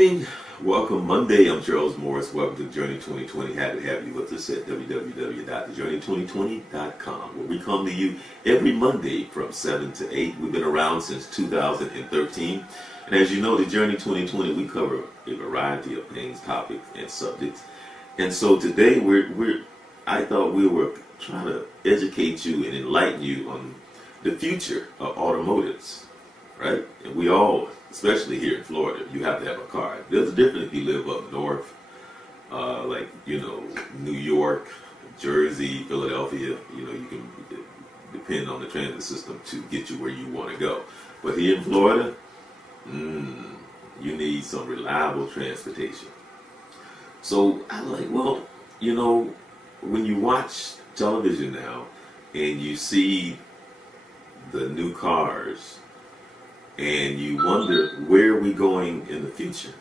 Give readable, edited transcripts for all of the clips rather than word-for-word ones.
evening. Welcome Monday. I'm Charles Morris. Welcome to Journey 2020. Happy to have you with us at www.thejourney2020.com, where we come to you every Monday from 7 to 8. We've been around since 2013. And as you know, the Journey 2020, we cover a variety of things, topics, and subjects. And so today I thought we were trying to educate you and enlighten you on the future of automotives, right? And we all, especially here in Florida, you have to have a car. There's a difference if you live up north, New York, Jersey, Philadelphia. You can depend on the transit system to get you where you want to go. But here in Florida, you need some reliable transportation. So I'm like, when you watch television now and you see the new cars, and you wonder where are we going in the future,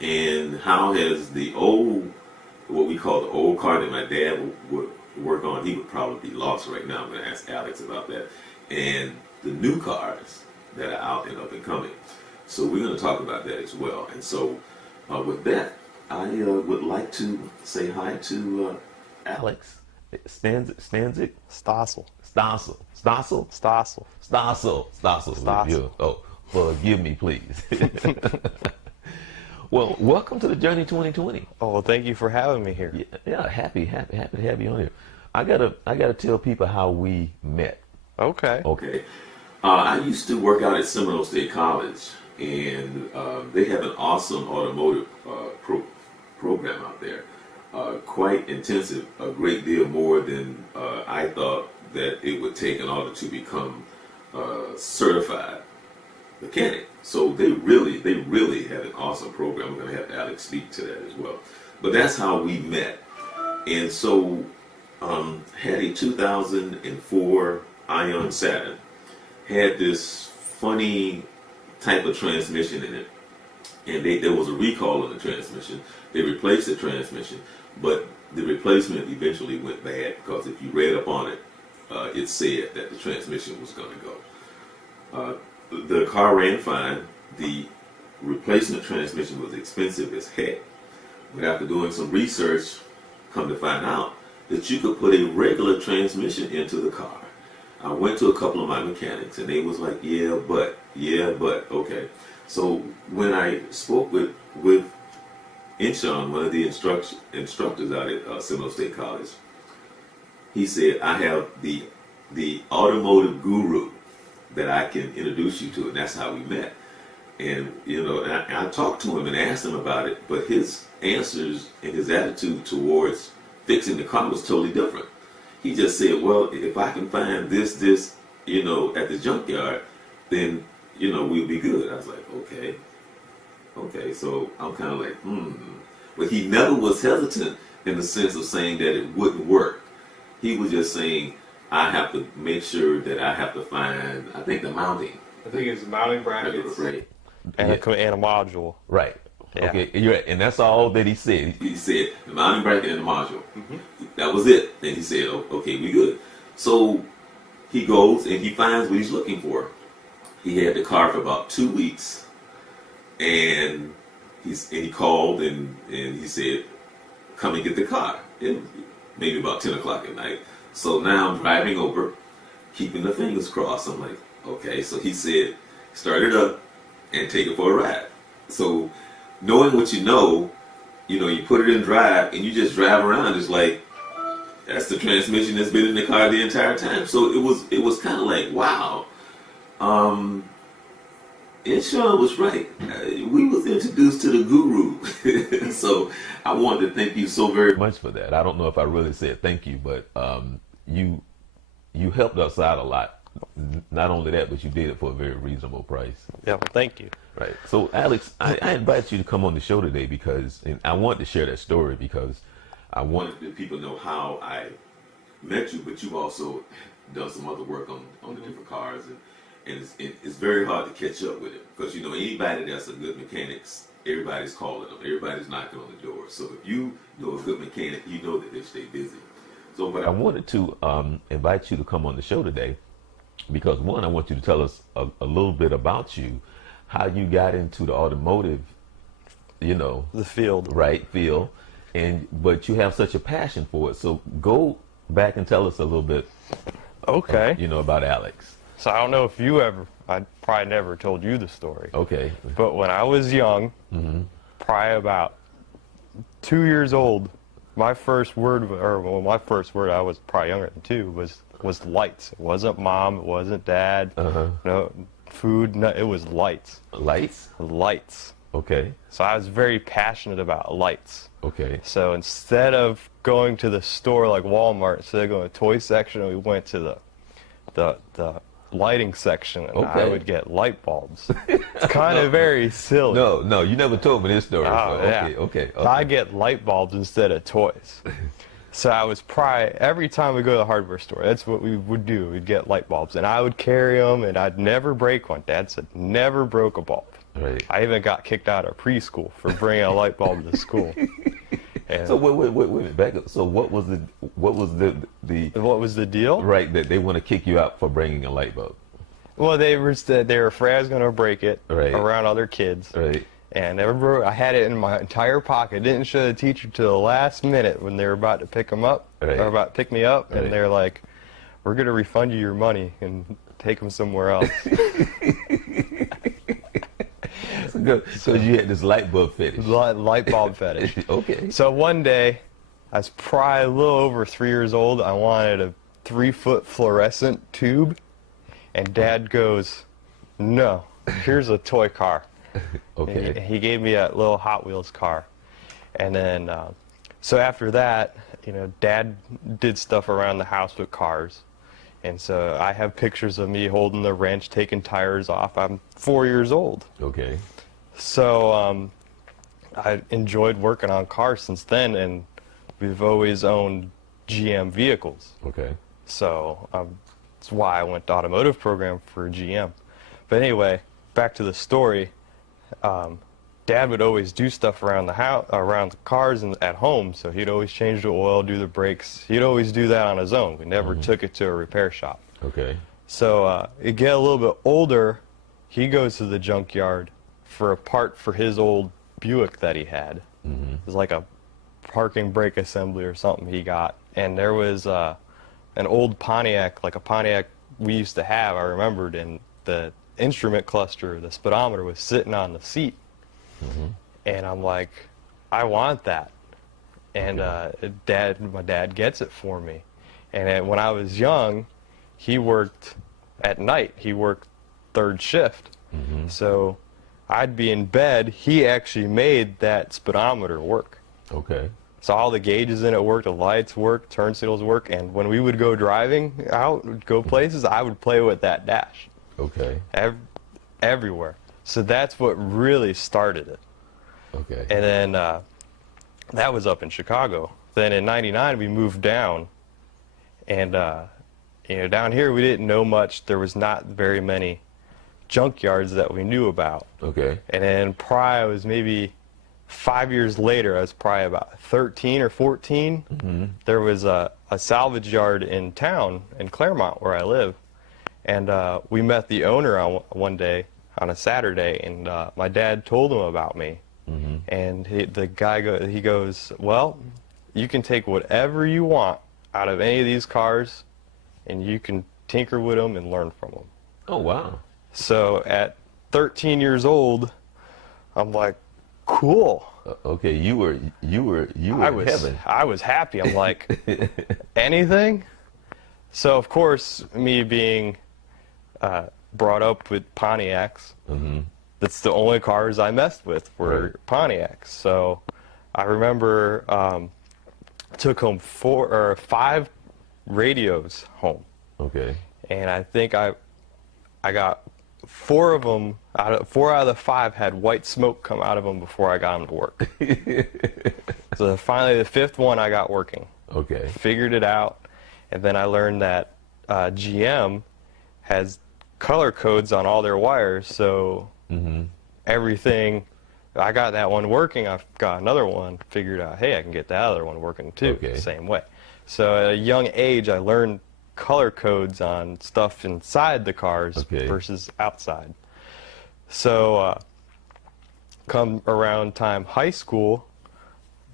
and how has the old, what we call the old car that my dad would work on, he would probably be lost right now. I'm going to ask Alex about that, and the new cars that are out and up and coming. So we're going to talk about that as well. And so with that, I would like to say hi to Alex Staszel. Oh, forgive me, please. Well, welcome to the Journey 2020. Oh, well, thank you for having me here. Yeah, happy to have you on here. I gotta tell people how we met. Okay. I used to work out at Seminole State College, and they have an awesome automotive program out there. Quite intensive, a great deal more than I thought that it would take in order to become certified mechanic. So they really have an awesome program. We're going to have Alex speak to that as well. But that's how we met. And so had a 2004 Ion Saturn. Had this funny type of transmission in it. And there was a recall on the transmission. They replaced the transmission, but the replacement eventually went bad because if you read up on it, it said that the transmission was going to go. The car ran fine. The replacement transmission was expensive as heck. But after doing some research, come to find out that you could put a regular transmission into the car. I went to a couple of my mechanics and they was like, yeah, but, okay. So when I spoke with Inshon, one of the instructors out at Seminole State College, he said, I have the automotive guru that I can introduce you to, and that's how we met. And I talked to him and asked him about it, but his answers and his attitude towards fixing the car was totally different. He just said, well, if I can find this, at the junkyard, then we'll be good. I was like, okay. So I'm kind of like, But he never was hesitant in the sense of saying that it wouldn't work. He was just saying, I have to make sure that I have to find, I think, the mounting. I think it's mounting brackets. Right. And a module. Right. Yeah. Okay, you're right. And that's all that he said. He said the mounting bracket and the module. Mm-hmm. That was it. And he said, okay, we good. So he goes and he finds what he's looking for. He had the car for about 2 weeks, and he called and he said, come and get the car. And maybe about 10 o'clock at night. So now I'm driving over, keeping the fingers crossed. I'm like, okay. So he said, start it up and take it for a ride. So knowing what you put it in drive and you just drive around just like that's the transmission that's been in the car the entire time. So it was kind of like, wow. Inshon was right. We was introduced to the guru. So I wanted to thank you so very much for that. I don't know if I really said thank you, but you helped us out a lot. Not only that, but you did it for a very reasonable price. Yeah, well, thank you. Right. So Alex, I invite you to come on the show today because I wanted to share that story because I wanted the people to know how I met you, but you've also done some other work on the different cars and it's very hard to catch up with it because anybody that's a good mechanic, everybody's calling them, everybody's knocking on the door. So if you know a good mechanic, you know that they stay busy. So, but I wanted to invite you to come on the show today because one, I want you to tell us a little bit about you, how you got into the automotive The field. right feel, but you have such a passion for it. So go back and tell us a little bit, Okay. about Alex. So I don't know if I probably never told you the story. Okay. But when I was young, probably about 2 years old, my first word, I was probably younger than 2, was lights. It wasn't mom, it wasn't dad, no food, no, it was lights. Lights? Lights. Okay. So I was very passionate about lights. Okay. So instead of going to the store like Walmart, instead of going to the toy section, we went to the lighting section, and I Okay. would get light bulbs. It's kind of very silly. No, you never told me this story. Oh, so, yeah. Okay. I get light bulbs instead of toys. So I was probably, every time we go to the hardware store, that's what we would do. We'd get light bulbs, and I would carry them, and I'd never break one. Dad said, never broke a bulb. Right. I even got kicked out of preschool for bringing a light bulb to school. And So wait a minute, back up. So what was the what was the deal? right that they want to kick you out for bringing a light bulb? Well, they were afraid I was going to break it Right. around other kids. Right. And I had it in my entire pocket. Didn't show the teacher till the last minute when they were about to pick them up, Right. or about to pick me up, Right. and they're like, "We're going to refund you your money and take them somewhere else." Good. So you had this light bulb fetish. Light bulb fetish. Okay. So one day, I was probably a little over 3 years old. I wanted a 3-foot fluorescent tube, and Dad goes, "No, here's a toy car." Okay. He gave me a little Hot Wheels car. And then, so after that, Dad did stuff around the house with cars. And so I have pictures of me holding the wrench, taking tires off. I'm 4 years old. Okay. So I enjoyed working on cars since then, and we've always owned GM vehicles. Okay. So that's why I went to automotive program for GM. But anyway, back to the story. Dad would always do stuff around the house, around the cars, and at home. So he'd always change the oil, do the brakes. He'd always do that on his own. We never took it to a repair shop. Okay. So it get a little bit older. He goes to the junkyard for a part for his old Buick that he had. It was like a parking brake assembly or something he got. And there was an old Pontiac, like a Pontiac we used to have, I remembered, and the instrument cluster, the speedometer, was sitting on the seat. And I'm like, I want that. And my dad gets it for me. And when I was young, he worked at night. He worked third shift. So I'd be in bed. He actually made that speedometer work. Okay. So all the gauges in it worked, the lights worked, turn signals work, and when we would go driving out, go places, I would play with that dash. Okay. Everywhere. So that's what really started it. Okay. And then that was up in Chicago. Then in '99 we moved down, and down here we didn't know much. There was not very many junkyards that we knew about. Okay. And then probably I was maybe 5 years later, I was probably about 13 or 14. There was a salvage yard in town in Claremont where I live. And we met the owner on one day on a Saturday, and my dad told him about me. And the guy goes, "Well, you can take whatever you want out of any of these cars, and you can tinker with them and learn from them." Oh wow. So at 13 years old, I'm like, cool. Okay, you were in heaven. I was happy. I'm like, anything? So of course, me being brought up with Pontiacs, that's the only cars I messed with were Pontiacs. So I remember took home 4 or 5 radios home. Okay. And I think I got 4 of them, 4 out of the 5 had white smoke come out of them before I got them to work. So finally the 5th one I got working. Okay. Figured it out, and then I learned that GM has color codes on all their wires, so everything, I got that one working, I've got another one, figured out, hey, I can get that other one working too, Okay. the same way. So at a young age, I learned color codes on stuff inside the cars Okay. versus outside. So come around time high school,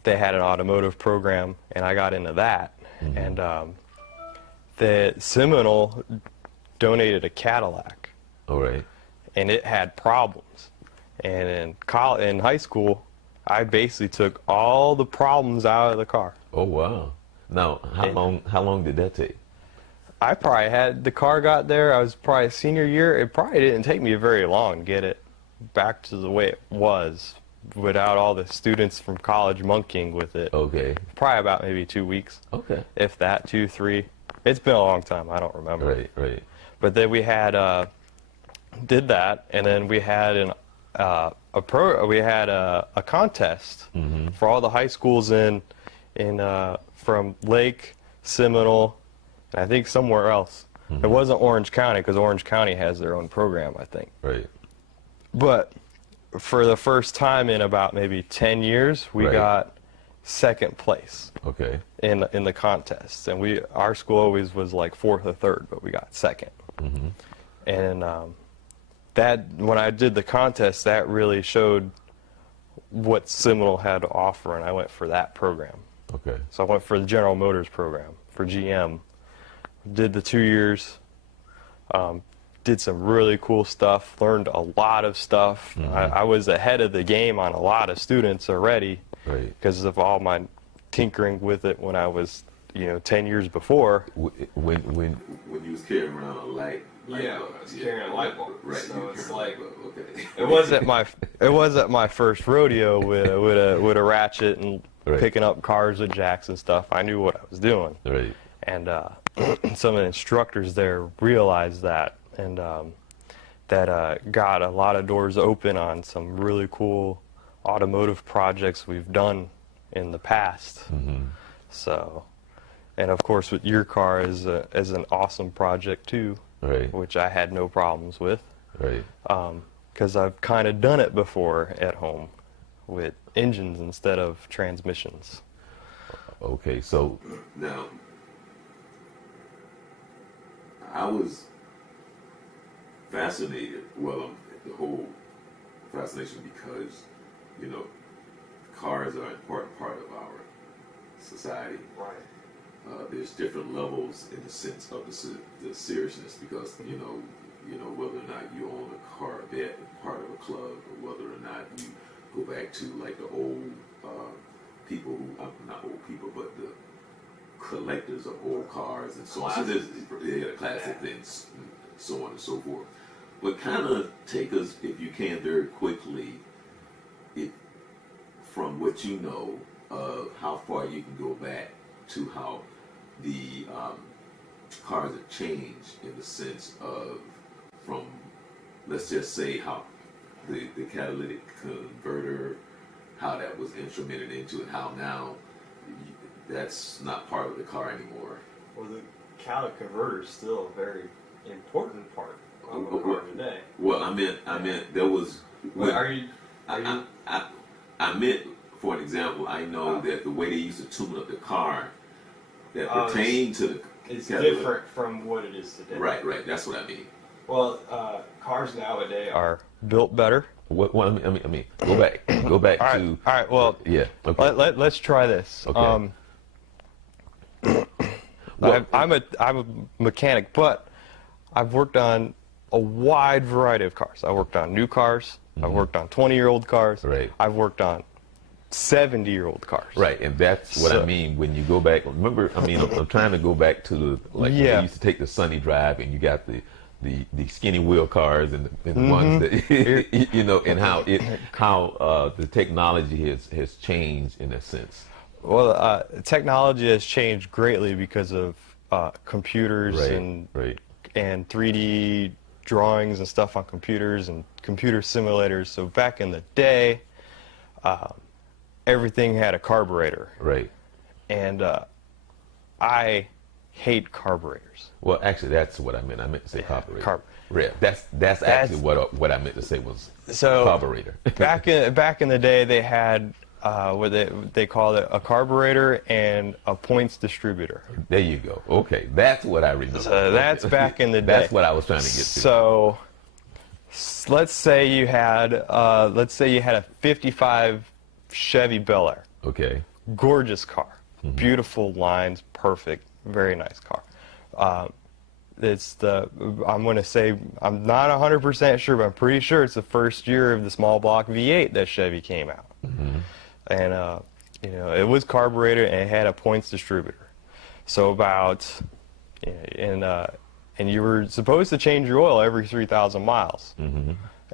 they had an automotive program, and I got into that. And the Seminole donated a Cadillac, All right. and it had problems. And in high school, I basically took all the problems out of the car. Oh wow. Now, how long did that take? I probably had the car got there. I was probably senior year. It probably didn't take me very long to get it back to the way it was, without all the students from college monkeying with it. Okay. Probably about maybe 2 weeks, Okay. if that, 2, 3. It's been a long time. I don't remember. Right. Right. But then we had did that, and then we had a contest for all the high schools in from Lake, Seminole, and I think somewhere else. It wasn't Orange County, because Orange County has their own program, I think. Right. But for the first time in about maybe 10 years, we Right. got second place Okay. in the contest, and our school always was like fourth or third, but we got second. And that, when I did the contest, that really showed what Seminole had to offer, and I went for that program. Okay. So I went for the General Motors program for GM. Did the 2 years. Did some really cool stuff. Learned a lot of stuff. I was ahead of the game on a lot of students already, Right. because of all my tinkering with it when I was, 10 years before. When When you was carrying around a light Yeah, bulb, I was carrying a light bulb, Right. so you were it's carrying a like- light bulb, okay. It wasn't my first rodeo with a ratchet and Right. picking up cars with jacks and stuff. I knew what I was doing. Right. And some of the instructors there realized that, and that got a lot of doors open on some really cool automotive projects we've done in the past. So, and of course with your car is an awesome project too, Right. which I had no problems with, Right. because I've kind of done it before at home with engines instead of transmissions. Okay. So. Now, I was fascinated, the whole fascination, because, cars are an important part of our society. Right. There's different levels in the sense of the seriousness, because, whether or not you own a Corvette, part of a club, or whether or not you go back to like the old people who, not old people, but the collectors of old cars and so on. So there's classic things, and so on and so forth. But kind of take us, if you can, very quickly, from what you know of how far you can go back to how the cars have changed, in the sense of, from, let's just say, how the catalytic converter, how that was instrumented into it, how now that's not part of the car anymore. Well, the catalytic converter is still a very important part of a car today. Well, I meant there was. Well, are you? I meant, for an example, I know that the way they used to tune up the car that pertained to the It's catalytic. different from what it is today. Right. That's what I mean. Well, cars nowadays Are built better. What? I mean. Go back. Go back All right. to. All right. Well, Yeah. Okay. let's try this. Okay. I'm a mechanic, but I've worked on a wide variety of cars. I worked on new cars. I've worked on 20-year-old cars. Right. I've worked on 70-year-old cars. Right, and that's what I mean when you go back. Remember, I'm trying to go back to the when Yeah. they used to take the Sunny Drive, and you got the skinny wheel cars and the ones that and how the technology has changed in a sense. Well, technology has changed greatly because of computers Right. and 3D drawings and stuff on computers and computer simulators. So back in the day, everything had a carburetor, Right. and I hate carburetors. Well, actually, that's what I meant. I meant to say carburetor. Carb- That's actually what I meant to say was So carburetor. back in the day, they had what they called it a carburetor and a points distributor. There you go. Okay, that's what I remember. So that's back in the day. That's what I was trying to get to. let's say you had a 55 Chevy Bel Air. Okay. Gorgeous car, beautiful lines, perfect, very nice car. I'm going to say, I'm not 100% sure, but I'm pretty sure it's the first year of the small block V8 that Chevy came out. And, it was carbureted and it had a points distributor. So and you were supposed to change your oil every 3,000 miles.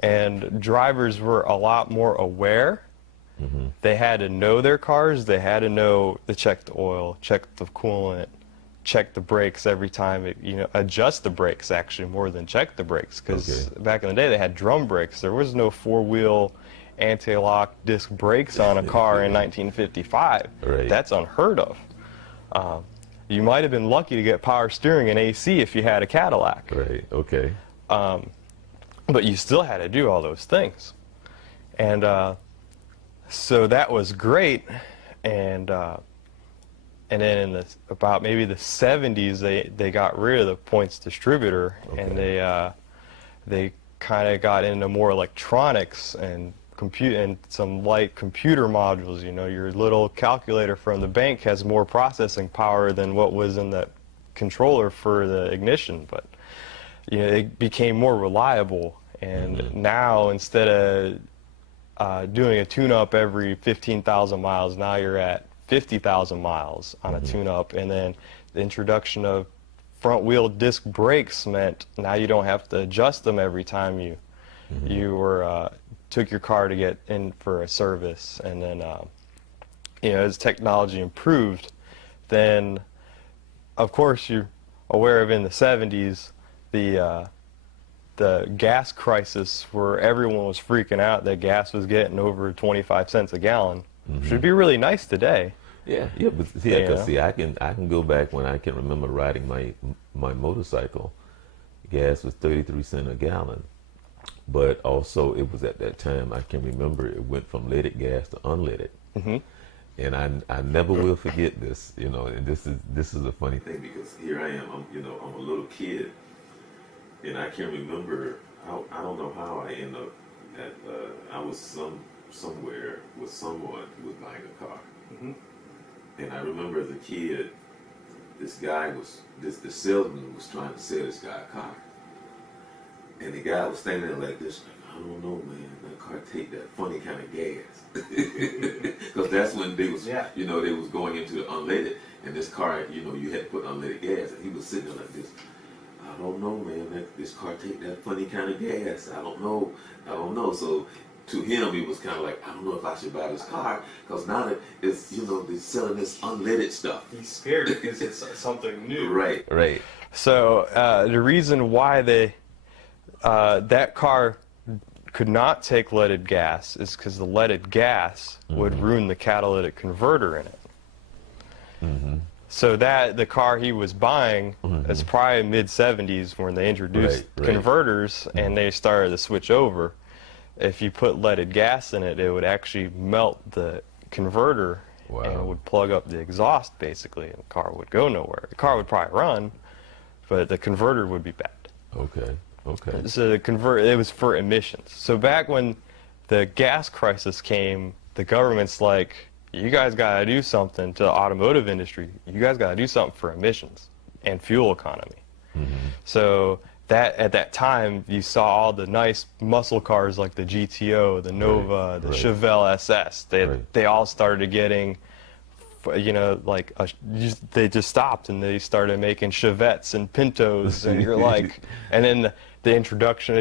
And drivers were a lot more aware. They had to know their cars. They had to know to check the oil, check the coolant, check the brakes every time, adjust the brakes actually more than check the brakes. Because back in the day they had drum brakes. There was no four-wheel anti-lock disc brakes on a car in 1955. Right. That's unheard of. You might have been lucky to get power steering and AC if you had a Cadillac. Right. Okay. But you still had to do all those things. And so that was great. And then in about maybe the 70s, they got rid of the points distributor, and they kind of got into more electronics and some light computer modules. Your little calculator from the bank has more processing power than what was in the controller for the ignition, but it became more reliable. And now, instead of doing a tune-up every 15,000 miles, now you're at 50,000 miles on a tune-up. And then the introduction of front-wheel disc brakes meant now you don't have to adjust them every time you took your car to get in for a service. And then as technology improved, then of course you're aware of in the 70s the gas crisis, where everyone was freaking out that gas was getting over 25 cents a gallon. Should be really nice today. Yeah, but I can go back when I can remember riding my motorcycle. Gas was 33 cents a gallon, but also it was at that time, I can remember, it went from leaded gas to unleaded. And I never will forget this, and this is a funny thing, because here I am, I'm a little kid, and I can remember how, I don't know how I ended up I was somewhere with someone who was buying a car. And I remember as a kid, the salesman was trying to sell this guy a car. And the guy was standing there like this, like, I don't know, man, that car take that funny kind of gas. Because that's when they was, they was going into the unleaded, and this car, you had to put unleaded gas, and he was sitting there like this. I don't know, man, this car take that funny kind of gas. I don't know. So to him, it was kind of like, I don't know if I should buy this car, because now that it's, they're selling this unleaded stuff. He's scared because it's something new. Right. So the reason why that car could not take leaded gas is because the leaded gas would ruin the catalytic converter in it. So the car he was buying, it's probably mid-70s when they introduced converters and they started to switch over. If you put leaded gas in it, it would actually melt the converter and it would plug up the exhaust, basically, and the car would go nowhere. The car would probably run, but the converter would be bad. Okay. So it was for emissions. So back when the gas crisis came, the government's like, you guys got to do something to the automotive industry. You guys got to do something for emissions and fuel economy. So at that time, you saw all the nice muscle cars like the GTO, the Nova, the Chevelle SS. They all started getting, they just stopped and they started making Chevettes and Pintos, and you're like, and then the introduction,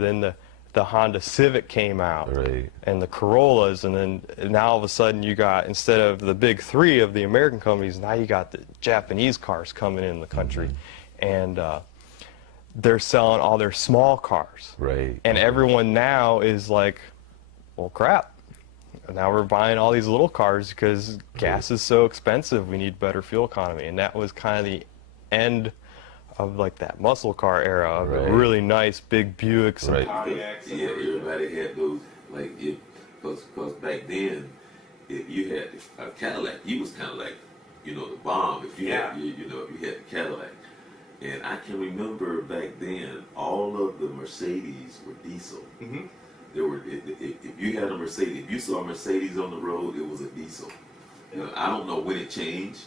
then the Honda Civic came out, and the Corollas, and then now all of a sudden you got, instead of the big three of the American companies, now you got the Japanese cars coming in the country, and they're selling all their small cars, and everyone now is like, well, crap. Now we're buying all these little cars because gas is so expensive. We need better fuel economy, and that was kind of the end of like that muscle car era of the really nice big Buicks and Pontiacs. Yeah, everybody had those, because back then, if you had a Cadillac, you was kind of like, the bomb. If you had, if you had a Cadillac, and I can remember back then, all of the Mercedes were diesel. Mm-hmm. There were, if you had a Mercedes, if you saw a Mercedes on the road, it was a diesel. You know, I don't know when it changed,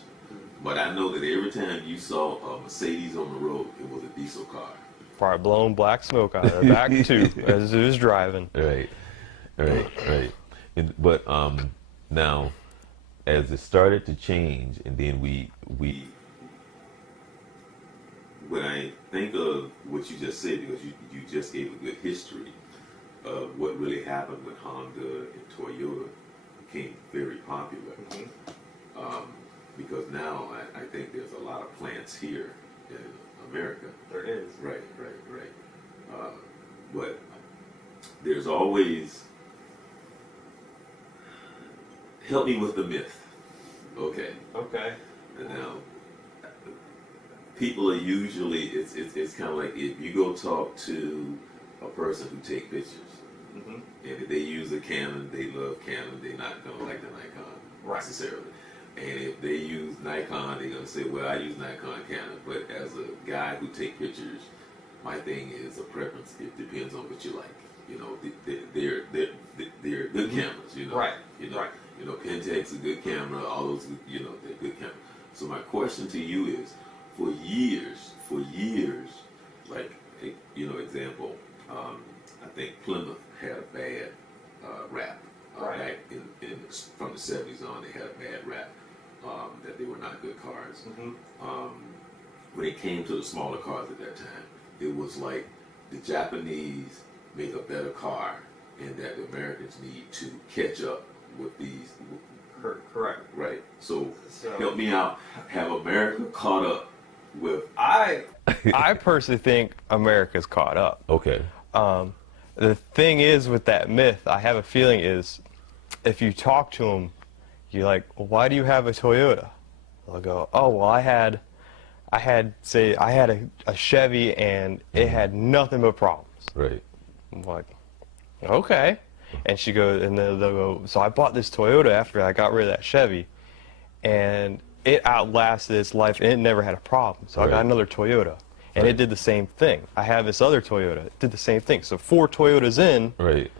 but I know that every time you saw a Mercedes on the road, it was a diesel car. Probably blowing black smoke out of the back too as it was driving. Right. But now, as it started to change, and then we when I think of what you just said, because you just gave a good history of what really happened when Honda and Toyota became very popular. Mm-hmm. Because now I think there's a lot of plants here in America. There is. Right. But there's always, help me with the myth. Okay. Now, people are usually, it's kind of like if you go talk to a person who take pictures, Mm-hmm. and if they use a Canon, they love Canon, they're not going to like the Nikon necessarily. And if they use Nikon, they're going to say, well, I use Nikon, Canon. But as a guy who take pictures, my thing is a preference. It depends on what you like. You know, they're good cameras. You know, Right. You know, Right. you know, Pentec's a good camera. All those, you know, they're good cameras. So my question to you is, for years, like, you know, example, I think Plymouth had a bad rap. Right. Back from the 70s on, they had a bad rap, that they were not good cars. Mm-hmm. When it came to the smaller cars at that time, it was like the Japanese make a better car, and that the Americans need to catch up with these. Correct. Right. So So- help me out. Have America caught up with? I personally think America's caught up. okay. The thing is with that myth, I have a feeling is, if you talk to them, you're like, well, why do you have a Toyota? They'll go, oh, well, I had a Chevy and it had nothing but problems. Right. I'm like, okay. And she goes, and they'll go, so I bought this Toyota after I got rid of that Chevy, and it outlasted its life and it never had a problem. So I got Right. another Toyota. And it did the same thing. I have this other Toyota. It did the same thing. So 4 Toyotas in, Right.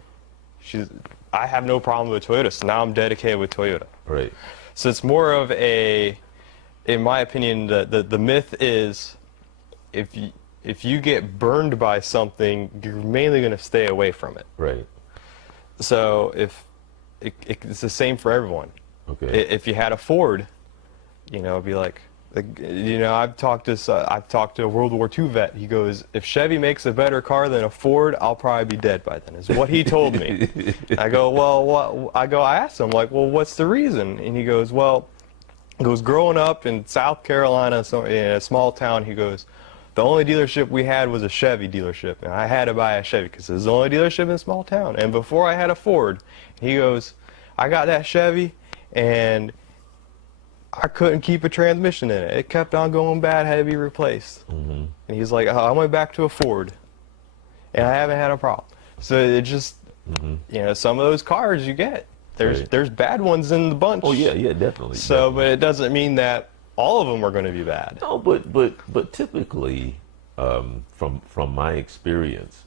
I have no problem with Toyota. So now I'm dedicated with Toyota. Right. So it's more of a, in my opinion, the myth is, if you get burned by something, you're mainly going to stay away from it. Right. So if it's the same for everyone. Okay. If you had a Ford, you know, it'd be like, you know, I've talked to a World War II vet. He goes, if Chevy makes a better car than a Ford, I'll probably be dead by then, is what he told me. I go, well, what? I asked him, like, well, what's the reason? And he goes, well, growing up in South Carolina, so in a small town, he goes, the only dealership we had was a Chevy dealership, and I had to buy a Chevy because it was the only dealership in a small town. And before I had a Ford, he goes, I got that Chevy, and I couldn't keep a transmission in it. It kept on going bad, had to be replaced. Mm-hmm. And he's like, I went back to a Ford, and I haven't had a problem. So it just, you know, some of those cars you get, there's bad ones in the bunch. Oh yeah, definitely. So, definitely. but it doesn't mean that all of them are going to be bad. No, but typically, from my experience,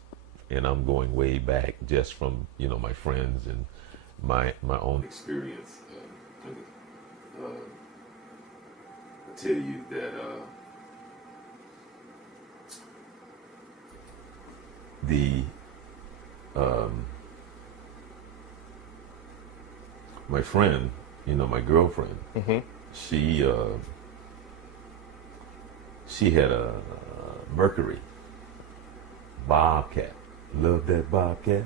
and I'm going way back just from, you know, my friends and my own Experience. I tell you that my friend, you know, my girlfriend, she had a Mercury Bobcat. Love that Bobcat,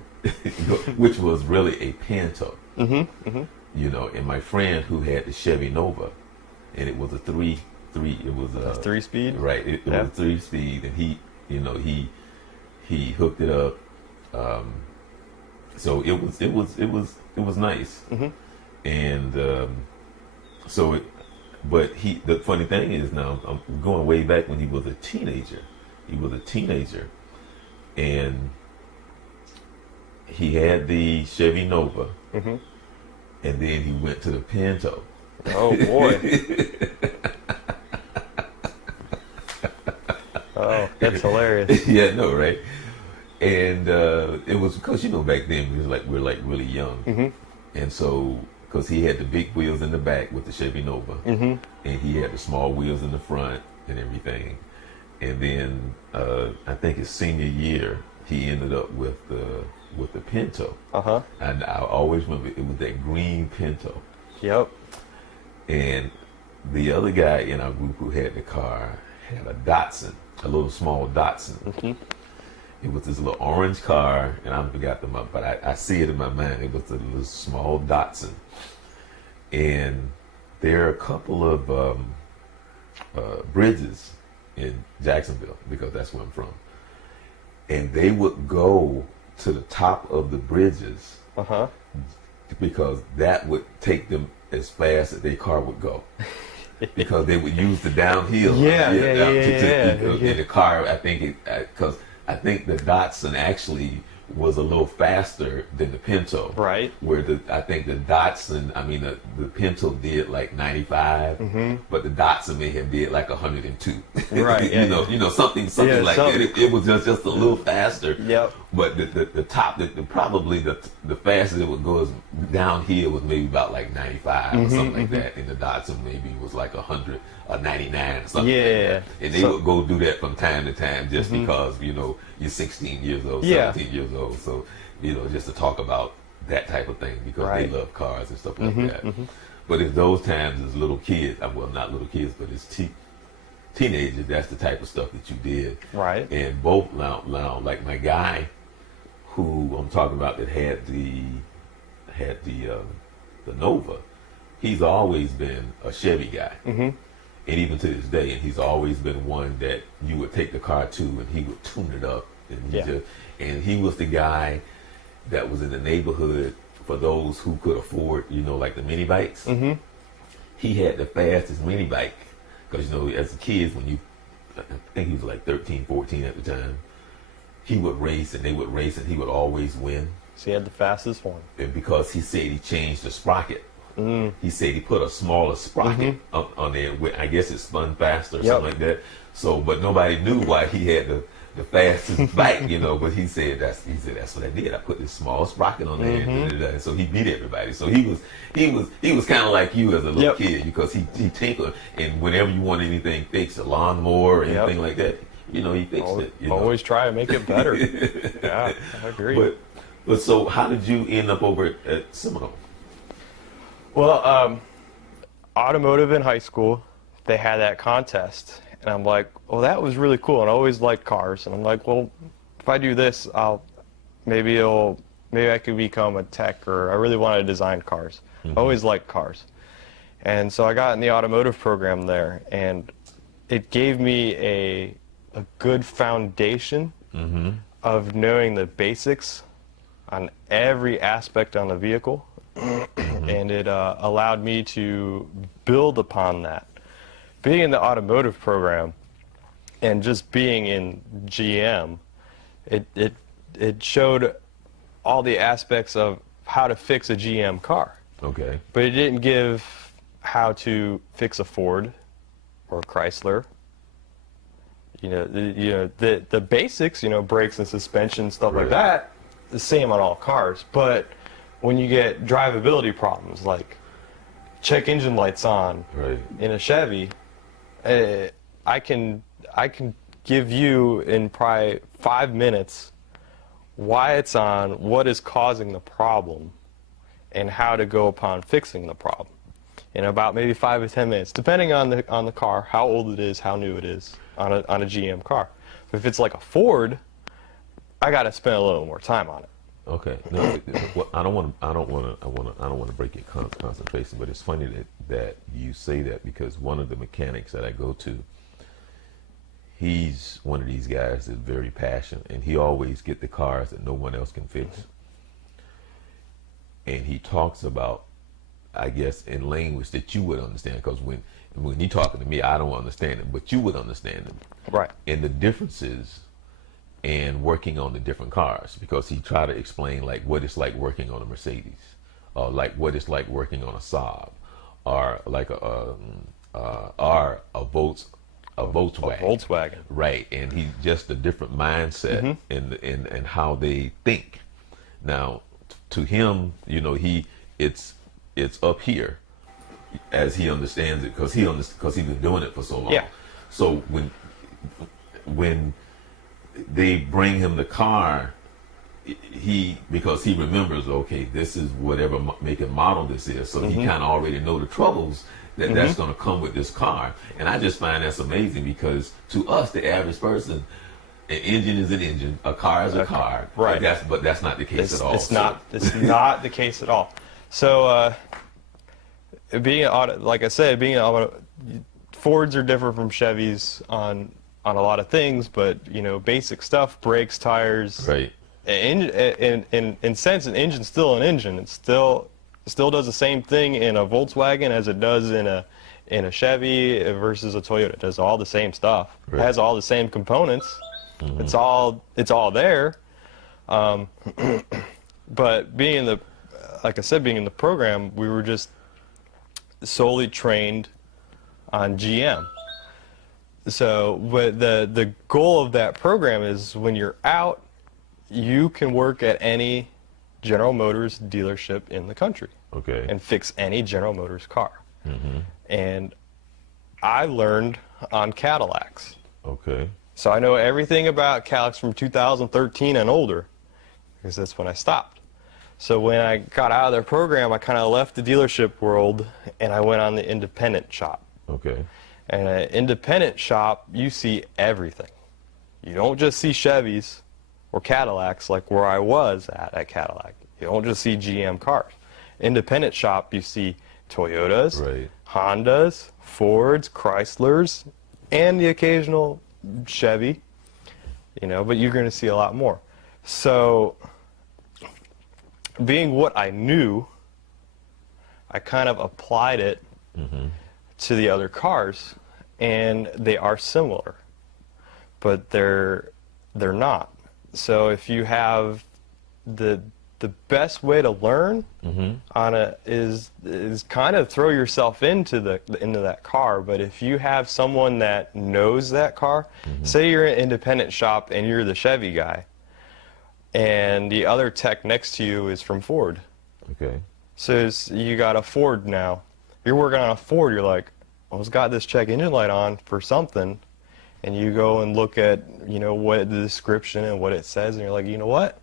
which was really a Pinto. You know, and my friend who had the Chevy Nova, and it was a three. It was a 3-speed. Right. It was a 3-speed, and he, you know, he hooked it up. So it was nice. And but the funny thing is, now I'm going way back when he was a teenager. And he had the Chevy Nova, and then he went to the Pinto. Oh boy. Oh, that's hilarious. Yeah, no, right? And it was because back then we were like really young, and so because he had the big wheels in the back with the Chevy Nova, and he had the small wheels in the front and everything. And then I think his senior year, he ended up with the Pinto. And I always remember it was that green Pinto. Yep. And the other guy in our group who had the car had a Datsun, a little small Datsun. It was this little orange car, and I forgot the month, but I see it in my mind. It was a little small Datsun. And there are a couple of bridges in Jacksonville, because that's where I'm from. And they would go to the top of the bridges because that would take them as fast as their car would go. Because they would use the downhill. In the car, I think because I think the Datsun actually was a little faster than the Pinto. Right. Where I think the Datsun, the Pinto did like 95, but the Datsun may have did like 102. Right. Yeah. Something like that. It was just a little faster. Yep. But the top, probably the fastest it would go is downhill was maybe about like 95 or something like that, and the Datsun maybe was like 100 or 99 or something. Yeah. Like that. And they would go do that from time to time just because you're 16 years old, 17 years old, so just to talk about that type of thing because they love cars and stuff like that. But if those times as little kids, well, not little kids, but as teenagers, that's the type of stuff that you did. Right. And both now, like my guy, who I'm talking about that had the Nova, he's always been a Chevy guy. And even to this day, and he's always been one that you would take the car to and he would tune it up. And he was the guy that was in the neighborhood for those who could afford, like the mini bikes. He had the fastest mini bike because, as a kid, I think he was like 13, 14 at the time, he would race and they would race and he would always win. So he had the fastest one. And because he said he changed the sprocket. He said he put a smaller sprocket on there. I guess it spun faster or something like that. So, but nobody knew why he had the fastest bike, But he said that's what I did. I put this small sprocket on there, and so he beat everybody. So he was kind of like you as a little kid because he tinkered, and whenever you want anything fixed, a lawnmower or anything like that, he fixed it. Always try to make it better. Yeah, I agree. But so how did you end up over at Seminole? Well, Automotive in high school, they had that contest. And I'm like, well, that was really cool. And I always liked cars. And I'm like, well, if I do this, maybe I could become a tech, or I really want to design cars. I always liked cars. And so I got in the automotive program there. And it gave me a good foundation of knowing the basics on every aspect on the vehicle. And it allowed me to build upon that. Being in the automotive program and just being in GM, it showed all the aspects of how to fix a GM car. Okay. But it didn't give how to fix a Ford or a Chrysler. The basics, brakes and suspension, stuff like that, the same on all cars. But when you get drivability problems like check engine lights on in a Chevy, I can give you in probably 5 minutes why it's on, what is causing the problem, and how to go upon fixing the problem in about maybe 5 or 10 minutes, depending on the car, how old it is, how new it is on a GM car. But if it's like a Ford, I got to spend a little more time on it. Okay. No, well, I don't want to break your concentration, but it's funny that you say that because one of the mechanics that I go to, he's one of these guys that's very passionate, and he always get the cars that no one else can fix. And he talks about, I guess, in language that you would understand, because when you're talking to me, I don't understand it, but you would understand them. Right. And the differences and working on the different cars, because he tried to explain like what it's like working on a Mercedes, or like what it's like working on a Saab, or like a a Volkswagen. Volkswagen. Right, and he's just a different mindset in how they think. Now, to him, you know, it's up here as he understands it because he's been doing it for so long. Yeah. So when they bring him the car, because he remembers, okay, this is whatever make and model this is, so he kind of already know the troubles that's going to come with this car. And I just find that's amazing because to us, the average person, an engine is an engine, a car is a car. Right. But that's not the case at all. It's not not the case at all. So like I said, being an auto, Fords are different from Chevys on a lot of things, but you know, basic stuff, brakes, tires. Right. In sense, an engine's still an engine. It still does the same thing in a Volkswagen as it does in a Chevy versus a Toyota. It does all the same stuff. Right. It has all the same components. It's all there. But like I said, being in the program, we were just solely trained on GM. So, but the goal of that program is when you're out, you can work at any General Motors dealership in the country. Okay. And fix any General Motors car. And I learned on Cadillacs. Okay. So I know everything about Cadillacs from 2013 and older, because that's when I stopped. So when I got out of their program, I kind of left the dealership world and I went on the independent shop. Okay. And an independent shop, you see everything. You don't just see Chevys or Cadillacs like where I was at Cadillac. You don't just see GM cars. Independent shop, you see Toyotas, Right. Hondas, Fords, Chryslers, and the occasional Chevy, you know, but you're going to see a lot more. So, being what I knew, I kind of applied it to the other cars, and they are similar, but they're not. So if you have the best way to learn on it is kind of throw yourself into that car. But if you have someone that knows that car, say you're an independent shop and you're the Chevy guy, and the other tech next to you is from Ford. Okay. So you got a Ford now. You're working on a Ford. You're like, well, it's got this check engine light on for something, and you go and look at what the description and what it says, and you're like, you know what?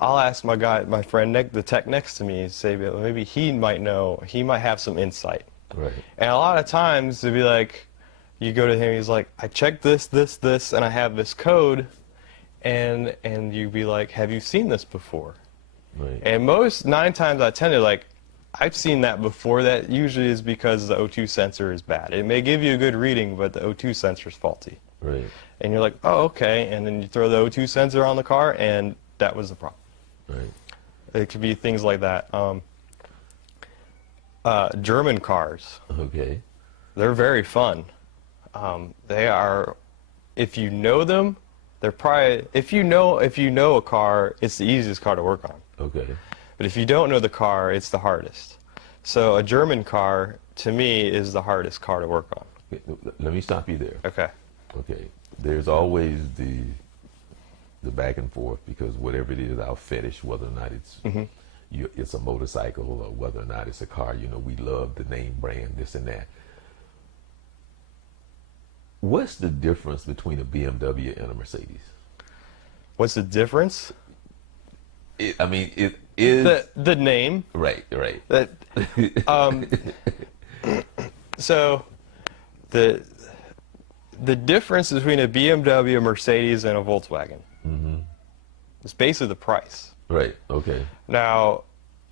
I'll ask my friend, the tech next to me, say maybe he might know, he might have some insight. Right. And a lot of times it'd be like, you go to him, he's like, I checked this, and I have this code, and you'd be like, have you seen this before? Right. And 9 times out of 10, they're like, I've seen that before. That usually is because the O2 sensor is bad. It may give you a good reading, but the O2 sensor is faulty. Right. And you're like, oh, okay. And then you throw the O2 sensor on the car, and that was the problem. Right. It could be things like that. German cars, Okay. they're very fun. They are, if you know them, they're probably, if you know a car, it's the easiest car to work on. Okay. But if you don't know the car, it's the hardest. So a German car, to me, is the hardest car to work on. Let me stop you there. Okay. Okay. There's always the back and forth because whatever it is, our fetish, whether or not it's it's a motorcycle or whether or not it's a car, we love the name brand, this and that. What's the difference between a BMW and a Mercedes? What's the difference? It is the name. Right. That so the difference between a BMW, a Mercedes, and a Volkswagen is basically the price. Right. Okay. Now,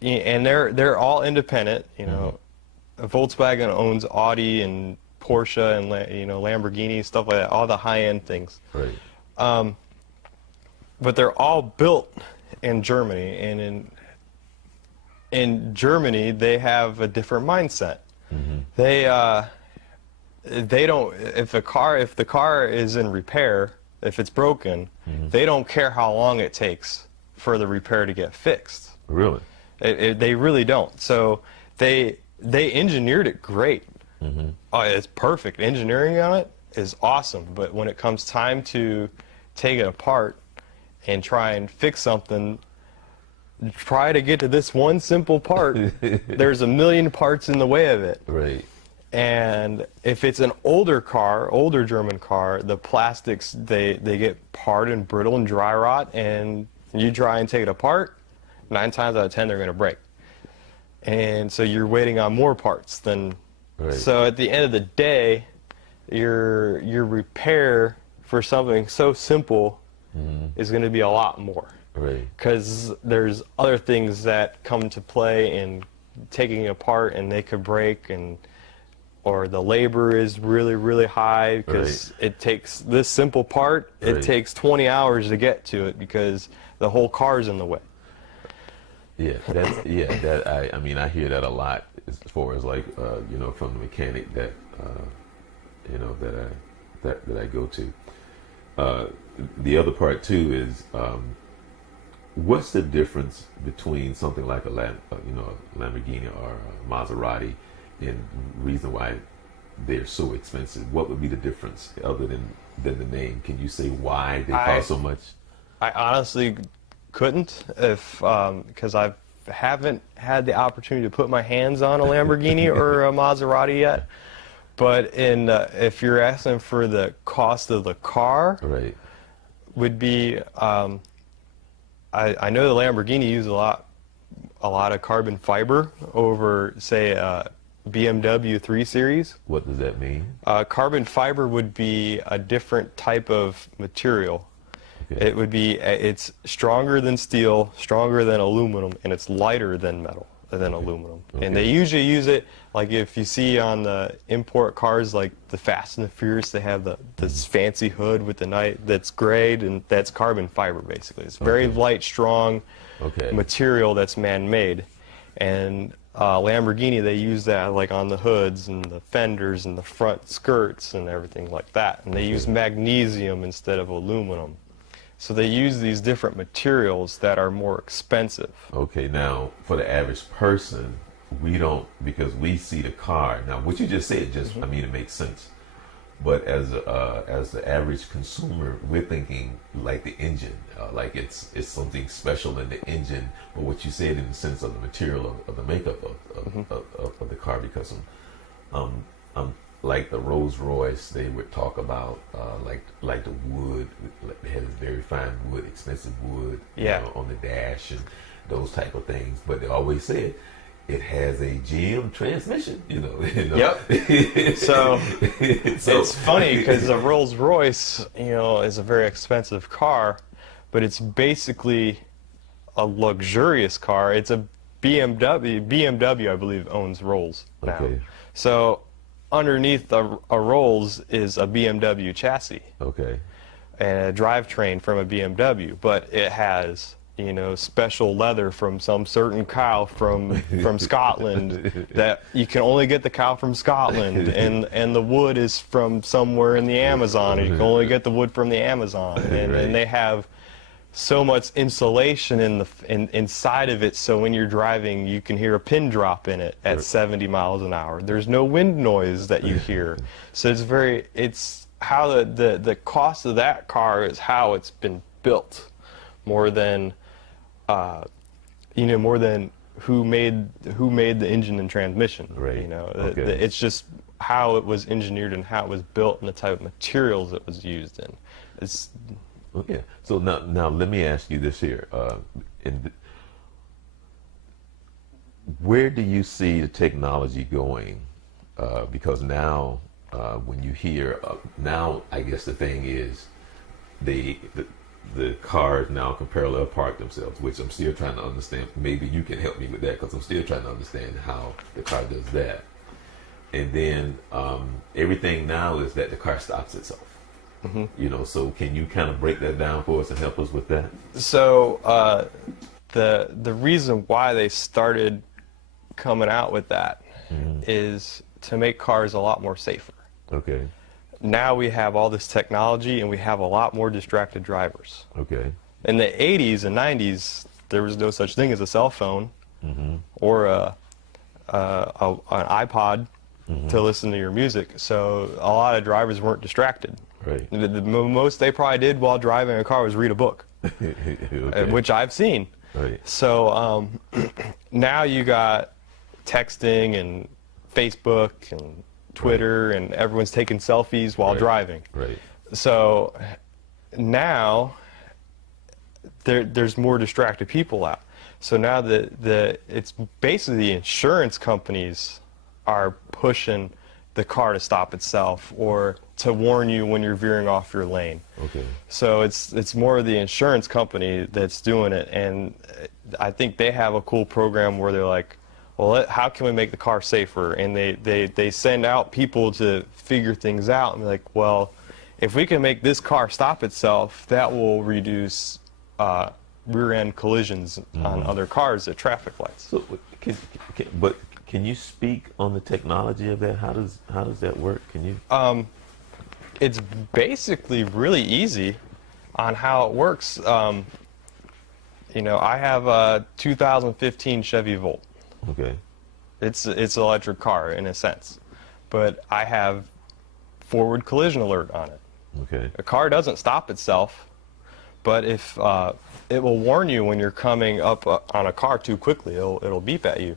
and they're all independent. A Volkswagen owns Audi and Porsche and Lamborghini, stuff like that, all the high-end things. Right. But they're all built in Germany, and in Germany they have a different mindset. They don't, if the car is in repair, if it's broken, they don't care how long it takes for the repair to get fixed. Really? They really don't. So they engineered it great. It's perfect engineering on it, is awesome, but when it comes time to take it apart and try and fix something, try to get to this one simple part. There's a million parts in the way of it. Right. And if it's an older car, older German car, the plastics, they get hard and brittle and dry rot, and you try and take it apart, 9 times out of 10 they're going to break. And so you're waiting on more parts than. Right. So at the end of the day, your repair for something so simple is going to be a lot more. Right. Because there's other things that come to play in taking it apart, and they could break, or the labor is really, really high because it takes this simple part. Right. It takes 20 hours to get to it because the whole car's in the way. Yeah, I mean, I hear that a lot as far as like from the mechanic that that I go to. The other part too is what's the difference between something like a Lamborghini or a Maserati, and reason why they're so expensive? What would be the difference other than the name? Can you say why they cost so much? I honestly couldn't, because I haven't had the opportunity to put my hands on a Lamborghini or a Maserati yet. But if you're asking for the cost of the car, Right. would be I know the Lamborghini use a lot of carbon fiber over, say, BMW 3 Series. What does that mean? Carbon fiber would be a different type of material. Okay. It would be, it's stronger than steel, stronger than aluminum, and it's lighter than metal, than aluminum. Okay. And they usually use it, like if you see on the import cars, like the Fast and the Furious, they have this fancy hood with the night that's grayed, and that's carbon fiber basically. It's very light, strong material that's man-made. And Lamborghini, they use that like on the hoods and the fenders and the front skirts and everything like that. And they use magnesium instead of aluminum. So they use these different materials that are more expensive. Okay, now for the average person, we don't, because we see the car. Now what you just said, I mean, it makes sense. But as the average consumer, we're thinking like the engine, like it's something special in the engine. But what you said in the sense of the material of the makeup of the car, because like the Rolls Royce, they would talk about like the wood. They had this very fine wood, expensive wood, on the dash and those type of things. But they always said it has a GM transmission, Yep. So it's funny because the Rolls Royce, is a very expensive car, but it's basically a luxurious car. It's a BMW. BMW, I believe, owns Rolls now. Okay. So underneath a Rolls is a BMW chassis. Okay. And a drivetrain from a BMW, but it has special leather from some certain cow from Scotland that you can only get the cow from Scotland, and the wood is from somewhere in the Amazon, and you can only get the wood from the Amazon, and they have so much insulation inside of it, so when you're driving you can hear a pin drop in it at 70 miles an hour. There's no wind noise that you hear. So it's how the cost of that car is how it's been built, more than more than who made the engine and transmission. Right. It's just how it was engineered and how it was built and the type of materials it was used in. Okay. So now let me ask you this here. Where do you see the technology going? Because now, when you hear now, I guess the thing is the cars now can parallel park themselves, which I'm still trying to understand. Maybe you can help me with that, because I'm still trying to understand how the car does that. And then everything now is that the car stops itself. So can you kind of break that down for us and help us with that? So the reason why they started coming out with that is to make cars a lot more safer. Okay. Now we have all this technology, and we have a lot more distracted drivers. Okay. In the 80s and 90s, there was no such thing as a cell phone or an iPod. to listen to your music. So a lot of drivers weren't distracted. Right. The most they probably did while driving a car was read a book, Okay. which I've seen. Right. So now you got texting and Facebook and Twitter, and everyone's taking selfies while driving. Right. So now there's more distracted people out. So now it's basically the insurance companies are pushing the car to stop itself or to warn you when you're veering off your lane. Okay. So it's more of the insurance company that's doing it, and I think they have a cool program where they're like, well, how can we make the car safer? And they send out people to figure things out and be like, well, if we can make this car stop itself, that will reduce rear-end collisions on other cars at traffic lights. So, can you speak on the technology of that? How does that work? Can you? It's basically really easy on how it works. You know, I have a 2015 Chevy Volt. Okay. It's an electric car in a sense, but I have forward collision alert on it. Okay. A car doesn't stop itself, but if it will warn you when you're coming up on a car too quickly, it'll beep at you.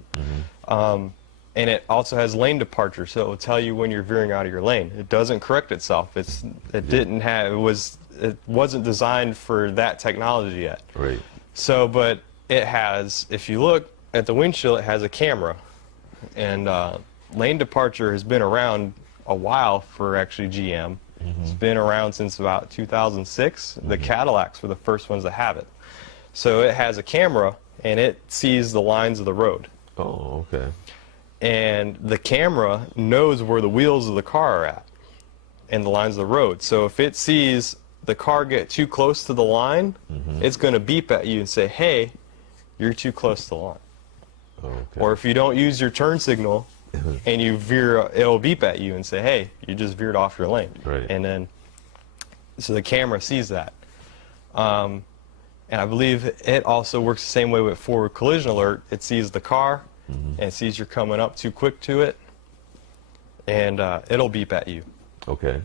And it also has lane departure, so it will tell you when you're veering out of your lane. It doesn't correct itself. It wasn't designed for that technology yet. Right. So, but it has, if you look at the windshield, it has a camera, and lane departure has been around a while for actually GM. It's been around since about 2006. The Cadillacs were the first ones to have it. So it has a camera, and it sees the lines of the road. Oh, okay. And the camera knows where the wheels of the car are at and the lines of the road. So if it sees the car get too close to the line, it's going to beep at you and say, hey, you're too close to the line. Okay. Or if you don't use your turn signal and you veer, it'll beep at you and say, hey, you just veered off your lane. Right. And then, so the camera sees that. And I believe it also works the same way with forward collision alert. It sees the car, and it sees you're coming up too quick to it, and it'll beep at you. Okay.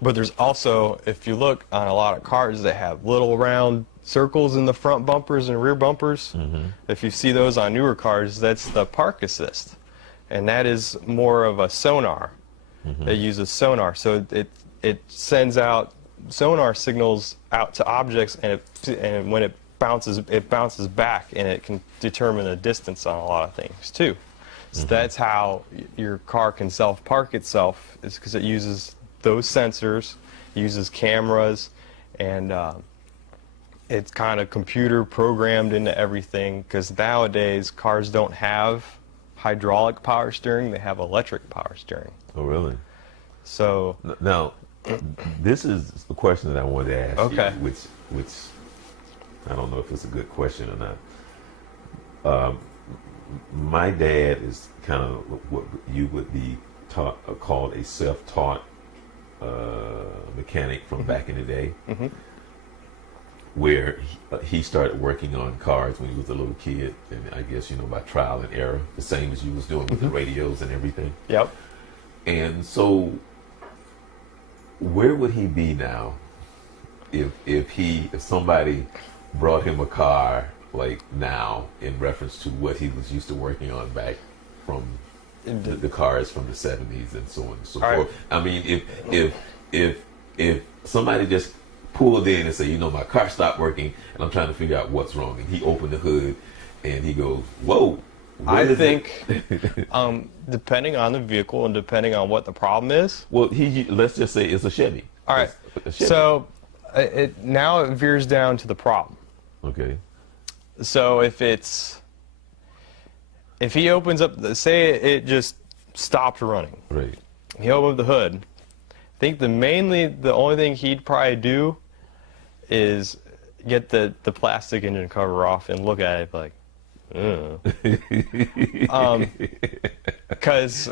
But there's also, if you look on a lot of cars that have little round circles in the front bumpers and rear bumpers, if you see those on newer cars, that's the park assist. And that is more of a sonar. It uses sonar. So it sends out sonar signals out to objects, and when it bounces back, and it can determine the distance on a lot of things too. So that's how your car can self-park itself, is because it uses those sensors, uses cameras, and it's kind of computer programmed into everything, because nowadays cars don't have hydraulic power steering, they have electric power steering. Oh, really? So Now, this is the question that I wanted to ask Okay. you, which I don't know if it's a good question or not. My dad is kind of what you would be called a self-taught mechanic from back in the day, where he started working on cars when he was a little kid, and I guess, by trial and error, the same as you was doing with the radios and everything. Yep. And so, where would he be now if somebody brought him a car like now, in reference to what he was used to working on back from the cars from the 70s and so on and so All forth? right. I mean, if somebody just pulled in and said, my car stopped working and I'm trying to figure out what's wrong, and he opened the hood and he goes, whoa. I think, depending on the vehicle and depending on what the problem is. Well, let's just say it's a Chevy. All right. A Chevy. So now it veers down to the problem. Okay. So if he opens up, say it just stopped running. Right. He opened up the hood. I think the only thing he'd probably do is get the plastic engine cover off and look at it like, because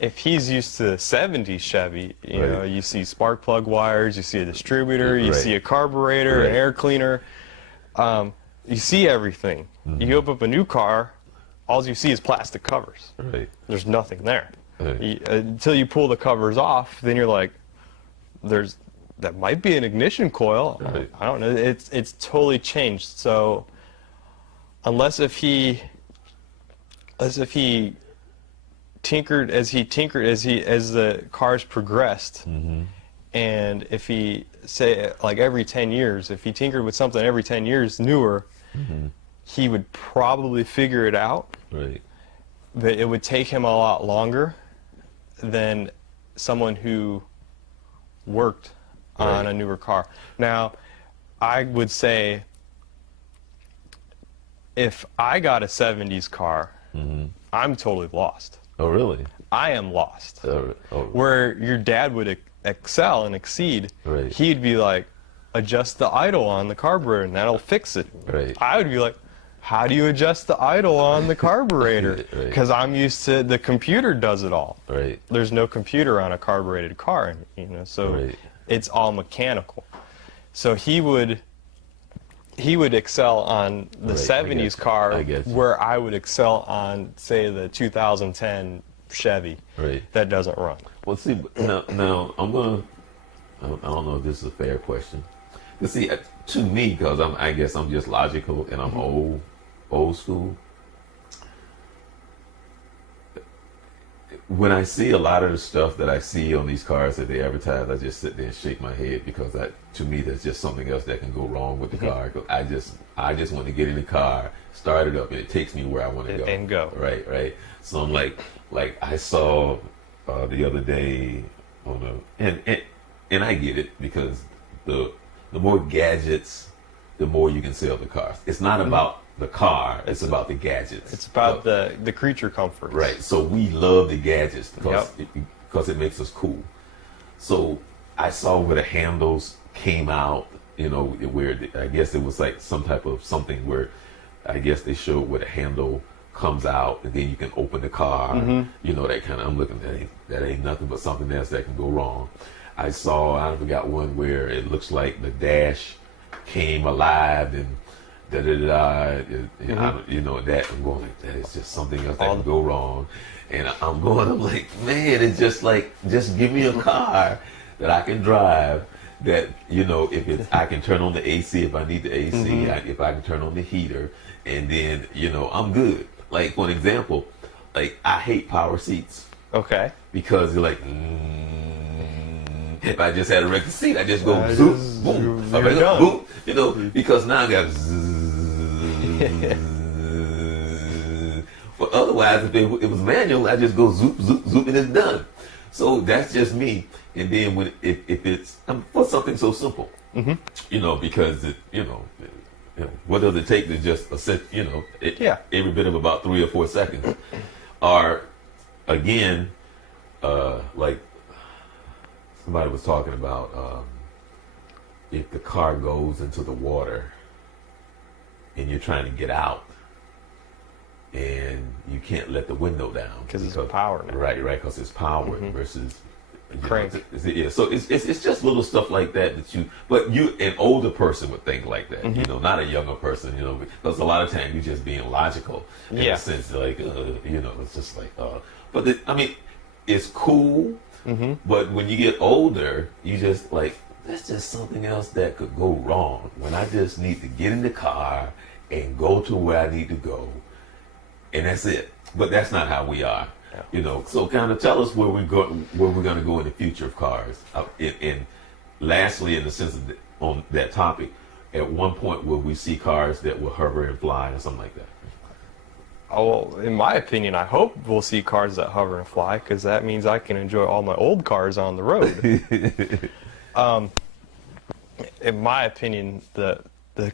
if he's used to 70s Chevy, you see spark plug wires, you see a distributor, you see a carburetor, an air cleaner, you see everything. You open up a new car, all you see is plastic covers. Right. There's nothing there. Until you pull the covers off, then you're like, that might be an ignition coil. Right. I don't know. It's totally changed. So unless if he tinkered as the cars progressed, and if he say like every 10 years, if he tinkered with something every 10 years newer, he would probably figure it out. Right. But it would take him a lot longer than someone who worked on a newer car. Now, I would say if I got a 70s car, I'm totally lost. Oh, really? I am lost. Oh. Where your dad would excel and exceed, Right. he'd be like, adjust the idle on the carburetor and that'll fix it. Right. I would be like, how do you adjust the idle on the carburetor? Right. Because I'm used to the computer does it all. Right. There's no computer on a carbureted car, so Right. it's all mechanical. So he would excel on the Right, I 70s get you. car, I get you. where I would excel on, say, the 2010 Chevy Right. that doesn't run. Well, see, now I'm gonna. I don't know if this is a fair question. But see, to me, because I guess I'm just logical and I'm old school. When I see a lot of the stuff that I see on these cars that they advertise, I just sit there and shake my head, because to me, there's just something else that can go wrong with the car. 'Cause I just want to get in the car, start it up, and it takes me where I want to go. And go. Right. So I'm like I saw the other day and I get it, because the more gadgets, the more you can sell the cars. It's not about the car; it's about the gadgets. It's about the creature comforts. Right. So we love the gadgets because it makes us cool. So I saw where the handles came out, where I guess it was like some type of something where I guess they showed where the handle comes out and then you can open the car. That kind of, I'm looking, that ain't nothing but something else that can go wrong. I forgot one where it looks like the dash came alive and that I'm going like, that is just something else that can go wrong. And I'm like, man, it's just give me a car that I can drive, that I can turn on the AC if I need the AC, if I can turn on the heater, and then I'm good. Like, for an example, like, I hate power seats. Okay. Because you're like, if I just had a regular seat, I just go zoom, boom, boom, because now I got But otherwise, if it was manual, I just go zoop, zoop, zoop, and it's done. So that's just me. And then if it's for something so simple, because what does it take to just every bit of about 3 or 4 seconds, or again, like somebody was talking about, if the car goes into the water and you're trying to get out and you can't let the window down because it's power now. Right, because it's power versus crank. So it's just little stuff like that but an older person would think like that, not a younger person, because a lot of times you're just being logical in the sense like, it's just like, but it's cool, but when you get older, you just like, that's just something else that could go wrong when I just need to get in the car and go to where I need to go, and that's it. But that's not how we are. So kind of tell us where we're going to go in the future of cars. And lastly, in the sense of on that topic, at one point will we see cars that will hover and fly or something like that? Oh, well, in my opinion, I hope we'll see cars that hover and fly, because that means I can enjoy all my old cars on the road. In my opinion, the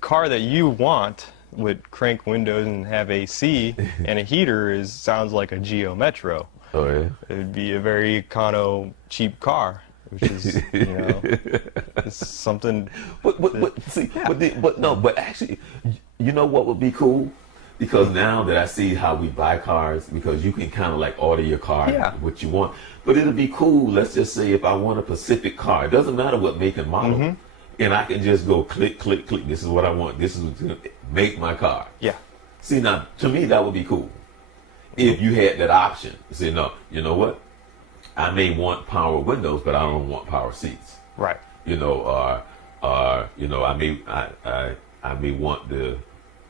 car that you want with crank windows and have AC and a heater sounds like a Geo Metro. Oh yeah. It would be a very cheap car, which is it's something. But actually, what would be cool? Because now that I see how we buy cars, because you can kind of like order your car what you want, but it'll be cool. Let's just say if I want a Pacific car, it doesn't matter what make and model. And I can just go click, click, click. This is what I want. This is what's going to make my car. Yeah. See, now, to me, that would be cool. If you had that option. Say, no, you know what? I may want power windows, but I don't want power seats. Right. You know, you know, I may want the,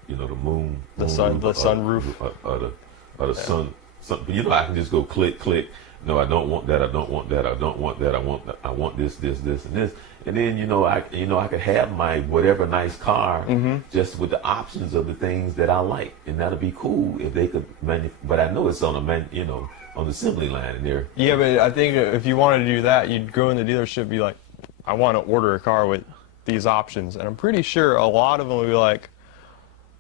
you know, the sunroof, or the sun. But you know, I can just go click. No, I don't want that. I don't want that. I don't want that. I want this, and this. And then I could have my whatever nice car just with the options of the things that I like, and that'd be cool if they could But I know it's on on the assembly line in there. Yeah, but I think if you wanted to do that, you'd go in the dealership and be like, I want to order a car with these options, and I'm pretty sure a lot of them would be like,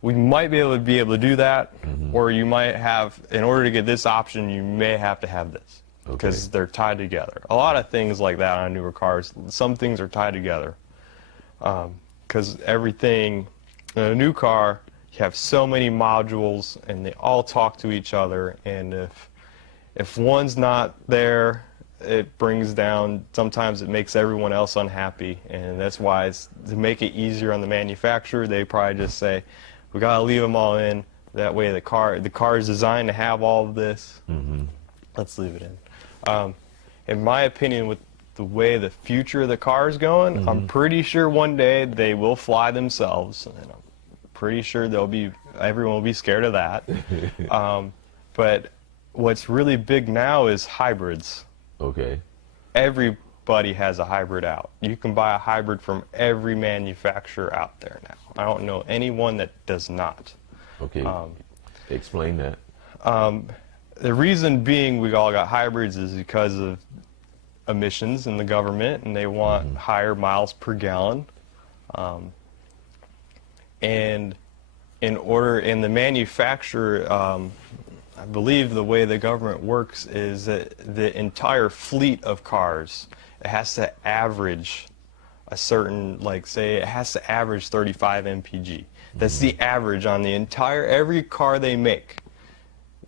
we might be able to do that, or you might have, in order to get this option, you may have to have this, because they're tied together. A lot of things like that on newer cars, some things are tied together, because everything in a new car, you have so many modules, and they all talk to each other, and if one's not there, it brings down, sometimes it makes everyone else unhappy, and that's why to make it easier on the manufacturer, they probably just say, we gotta leave them all in. That way, the car is designed to have all of this. Let's leave it in. In my opinion, with the way the future of the car is going, I'm pretty sure one day they will fly themselves, and I'm pretty sure everyone will be scared of that. But what's really big now is hybrids. Okay. Everybody has a hybrid out. You can buy a hybrid from every manufacturer out there now. I don't know anyone that does not. Okay. Explain that. The reason being we all got hybrids is because of emissions in the government, and they want higher miles per gallon. And the manufacturer, I believe the way the government works is that the entire fleet of cars, it has to average a certain, say it has to average 35 mpg. That's the average on the every car they make.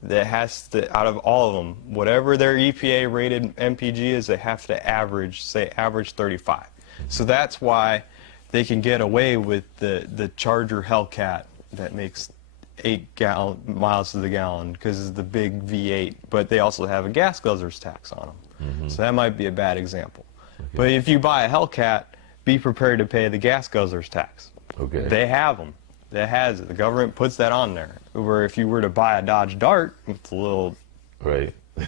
That has to, out of all of them, whatever their EPA rated mpg is, they have to average 35. So that's why they can get away with the Charger Hellcat that makes 8 miles to the gallon because it's the big V8, but they also have a gas guzzler's tax on them. So that might be a bad example. But if you buy a Hellcat, be prepared to pay the gas guzzler's tax. Okay. They have them. That has it. The government puts that on there. Where if you were to buy a Dodge Dart with a little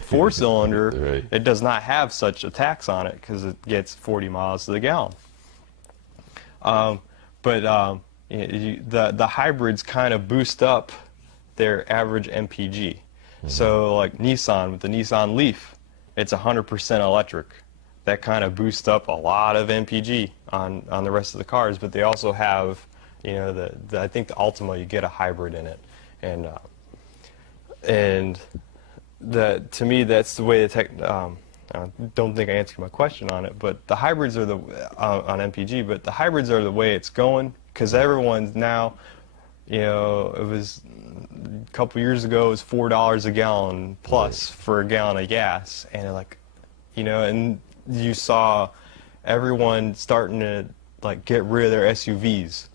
four-cylinder, it does not have such a tax on it because it gets 40 miles to the gallon. The hybrids kind of boost up their average MPG. So like Nissan with the Nissan Leaf, it's 100% electric. That kind of boosts up a lot of MPG on the rest of the cars, but they also have, I think the Ultima, you get a hybrid in it, and to me that's the way the tech. I don't think I answered my question on it, but the hybrids are on MPG, but the hybrids are the way it's going because everyone's now, it was a couple years ago it was $4 a gallon plus for a gallon of gas, and and you saw everyone starting to get rid of their SUVs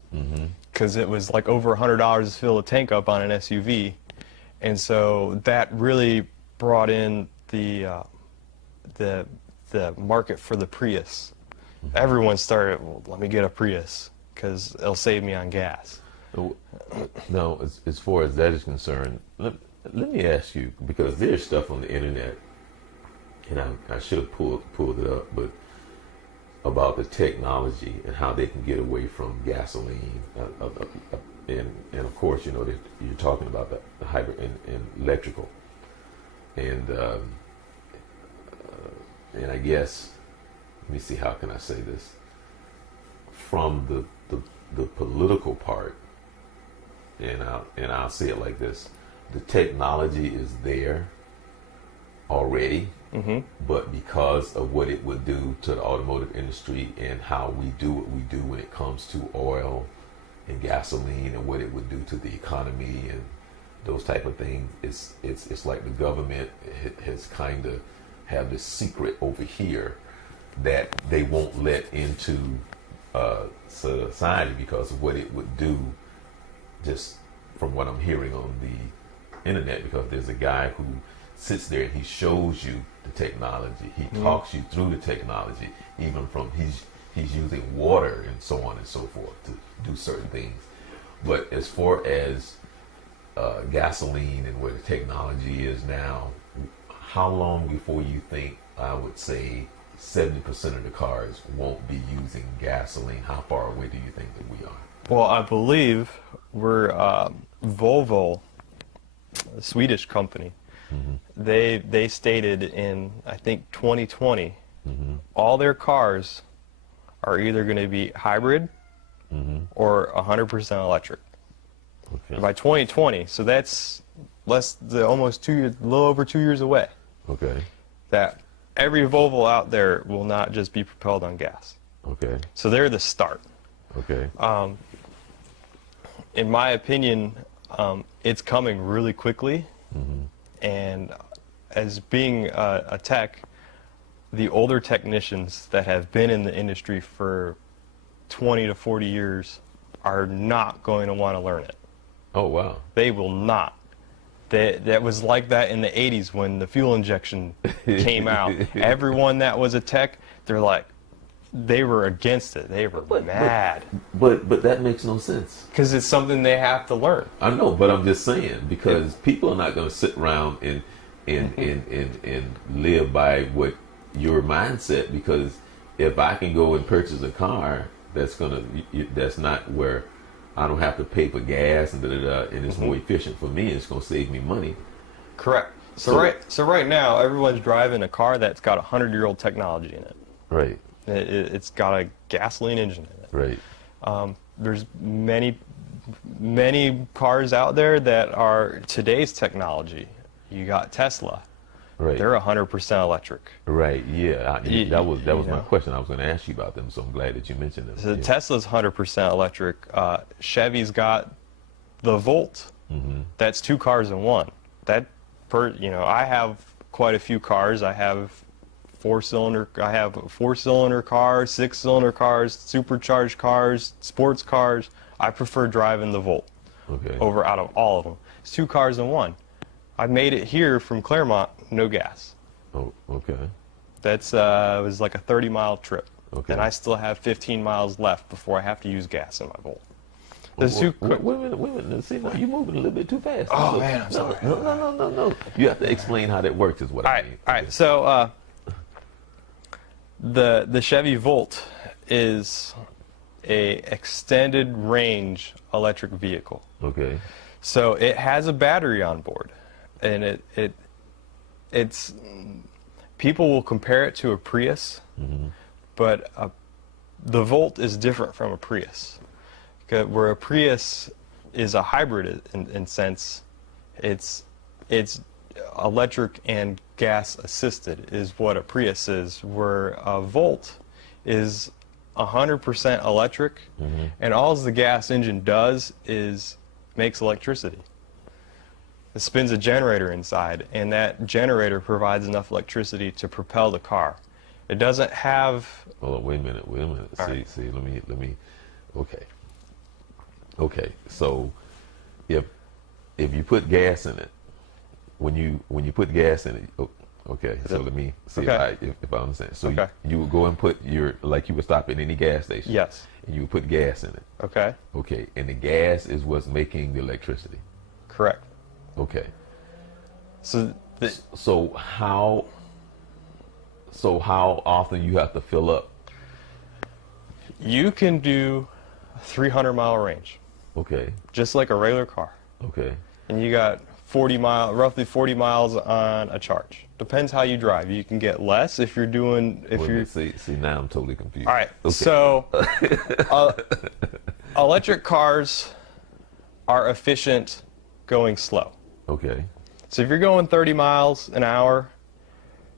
because it was over $100 to fill a tank up on an SUV, and so that really brought in the market for the Prius. Everyone started, well, let me get a Prius because it'll save me on gas. No, as far as that is concerned, let me ask you, because there's stuff on the internet, and I should have pulled it up, but about the technology and how they can get away from gasoline, and of course, you're talking about the hybrid and electrical, and I guess, let me see, how can I say this? From the political part, and I'll say it like this: the technology is there already, but because of what it would do to the automotive industry and how we do what we do when it comes to oil and gasoline and what it would do to the economy and those type of things, it's like the government has kind of have this secret over here that they won't let into society because of what it would do, just from what I'm hearing on the internet, because there's a guy who sits there and he shows you the technology. He talks you through the technology, even from he's using water and so on and so forth to do certain things. But as far as gasoline and where the technology is now, how long before you think, I would say, 70% of the cars won't be using gasoline? How far away do you think that we are? Well, I believe we're Volvo, a Swedish company. They stated in, I think, 2020, all their cars are either going to be hybrid or 100% electric. Okay. By 2020, so that's almost 2 years, a little over 2 years away. Okay. That every Volvo out there will not just be propelled on gas. Okay. So they're the start. Okay. In my opinion, it's coming really quickly. And as being a tech, the older technicians that have been in the industry for 20 to 40 years are not going to want to learn it. Oh, wow. They will not. That was like that in the 80s when the fuel injection came out. Everyone that was a tech, they were against it. They were mad. But that makes no sense. Because it's something they have to learn. I know, but I'm just saying, because people are not going to sit around and live by what your mindset, because if I can go and purchase a car that's not where I don't have to pay for gas and and it's more efficient for me, it's going to save me money. Correct. So right now, everyone's driving a car that's got 100-year-old technology in it. Right. It's got a gasoline engine in it. Right. There's many cars out there that are today's technology. You got Tesla. Right. They're 100% electric. Right. Yeah. That was my know. question. I was going to ask you about them, so I'm glad that you mentioned them. So Yeah. Tesla's 100% electric. Chevy's got the Volt. That's 2 cars in one. I have quite a few cars. I have 4-cylinder cars, 6-cylinder cars, supercharged cars, sports cars. I prefer driving the Volt over out of all of them. It's 2 cars in one. I made it here from Claremont, no gas. Oh, okay. That's it was like a 30-mile trip. Okay. And I still have 15 miles left before I have to use gas in my Volt. Wait a minute. See, now you're moving a little bit too fast. Oh, man, I'm sorry. No. You have to explain how that works, is what I mean. All right. So the Chevy Volt is a extended range electric vehicle. Okay. So it has a battery on board, and it's people will compare it to a Prius, but the Volt is different from a Prius. Where a Prius is a hybrid in sense, it's electric and gas assisted is what a Prius is. Where a Volt is 100% electric, and all the gas engine does is makes electricity. It spins a generator inside, and that generator provides enough electricity to propel the car. It doesn't have. Hold on, wait a minute. See, let me. Okay. So, if you put gas in it, when you put gas in it, okay. So let me see if I understand. So you would go and put you would stop at any gas station. Yes. And you would put gas in it. Okay. Okay. And the gas is what's making the electricity. Correct. Okay. So how often you have to fill up? You can do a 300-mile range. Okay. Just like a regular car. Okay. And you got roughly 40 miles on a charge. Depends how you drive. You can get less if you're doing. See, now I'm totally confused. All right. Okay. So, electric cars are efficient going slow. Okay. So if you're going 30 miles an hour,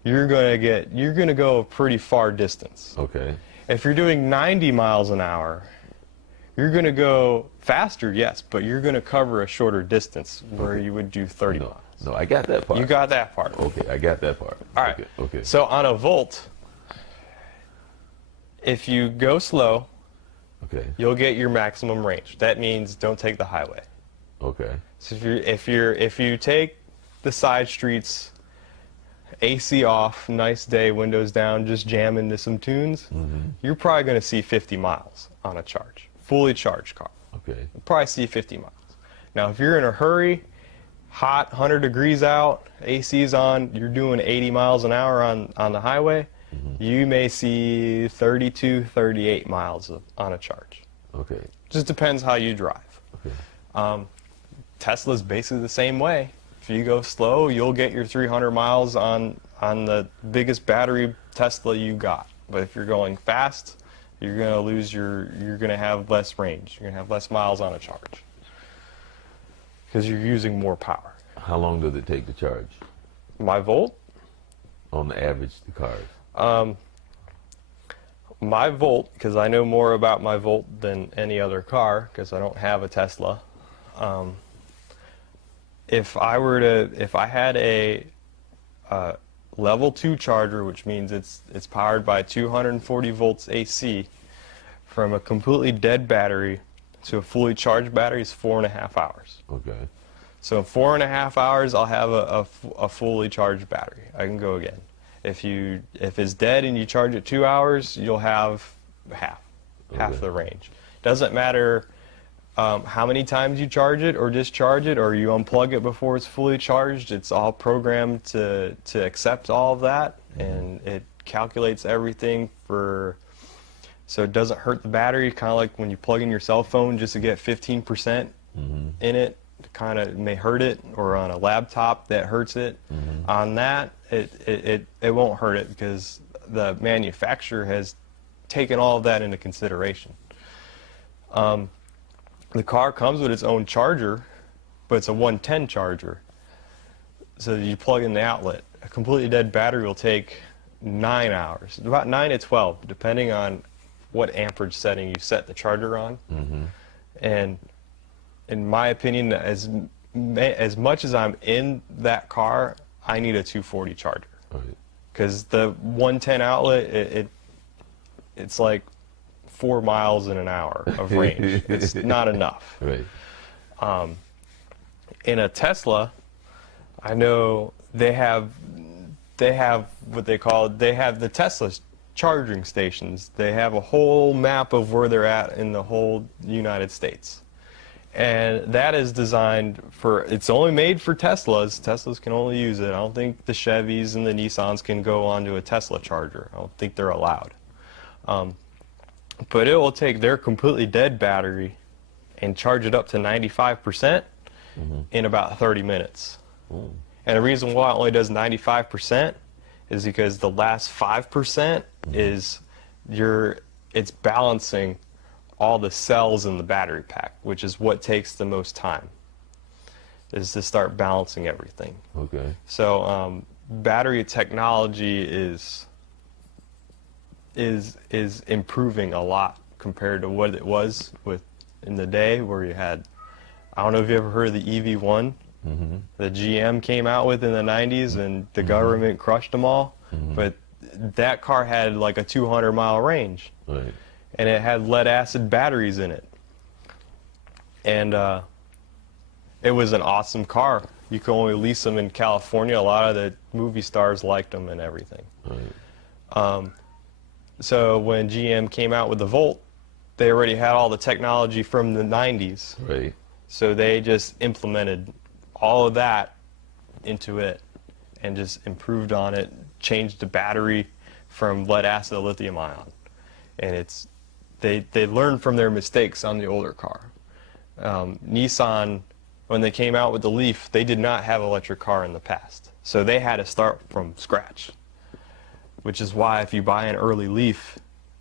you're gonna go a pretty far distance. Okay. If you're doing 90 miles an hour, you're going to go faster, yes, but you're going to cover a shorter distance where you would do 30 miles. No, I got that part. You got that part. Okay, I got that part. All right. Okay. So on a Volt, if you go slow, you'll get your maximum range. That means don't take the highway. Okay. So if you take the side streets AC off, nice day, windows down, just jamming to some tunes, you're probably going to see 50 miles on a charge. Fully charged car. Okay. You'll probably see 50 miles. Now, if you're in a hurry, hot, 100 degrees out, AC's on, you're doing 80 miles an hour on the highway, you may see 32, 38 miles on a charge. Okay. Just depends how you drive. Okay. Tesla's basically the same way. If you go slow, you'll get your 300 miles on the biggest battery Tesla you got. But if you're going fast, you're going to have less range. You're going to have less miles on a charge because you're using more power. How long does it take to charge? My Volt? On the average, the cars. My Volt, because I know more about my Volt than any other car, because I don't have a Tesla. If I had a level 2 charger, which means it's powered by 240 volts AC, from a completely dead battery to a fully charged battery is 4.5 hours. Okay. So in 4.5 hours, I'll have a fully charged battery. I can go again. If it's dead and you charge it 2 hours, you'll have half the range. Doesn't matter how many times you charge it or discharge it, or you unplug it before it's fully charged. It's all programmed to accept all of that, and it calculates everything so it doesn't hurt the battery. Kind of like when you plug in your cell phone just to get 15% in it. Kind of may hurt it, or on a laptop that hurts it. On that, it won't hurt it because the manufacturer has taken all of that into consideration. The car comes with its own charger, but it's a 110 charger. So you plug in the outlet. A completely dead battery will take 9 hours, about 9 to 12, depending on what amperage setting you set the charger on. And in my opinion, as much as I'm in that car, I need a 240 charger. Because the 110 outlet, it's like 4 miles in an hour of range. It's not enough. Right. In a Tesla, I know they have what they have the Tesla charging stations. They have a whole map of where they're at in the whole United States. And that is designed it's only made for Teslas. Teslas can only use it. I don't think the Chevys and the Nissans can go onto a Tesla charger. I don't think they're allowed. But it will take their completely dead battery and charge it up to 95% in about 30 minutes. And the reason why it only does 95% is because the last 5% is it's balancing all the cells in the battery pack, which is what takes the most time, is to start balancing everything. Okay. So battery technology is improving a lot compared to what it was in the day where you had, I don't know if you ever heard of the EV1 that GM came out with in the 90s, and the government crushed them all. But that car had like a 200-mile range. Right. And it had lead-acid batteries in it. And it was an awesome car. You could only lease them in California. A lot of the movie stars liked them and everything. Right. So when GM came out with the Volt, they already had all the technology from the 90s. Right. So they just implemented all of that into it and just improved on it, changed the battery from lead-acid to lithium-ion. And they learned from their mistakes on the older car. Nissan, when they came out with the Leaf, they did not have an electric car in the past. So they had to start from scratch, which is why if you buy an early Leaf,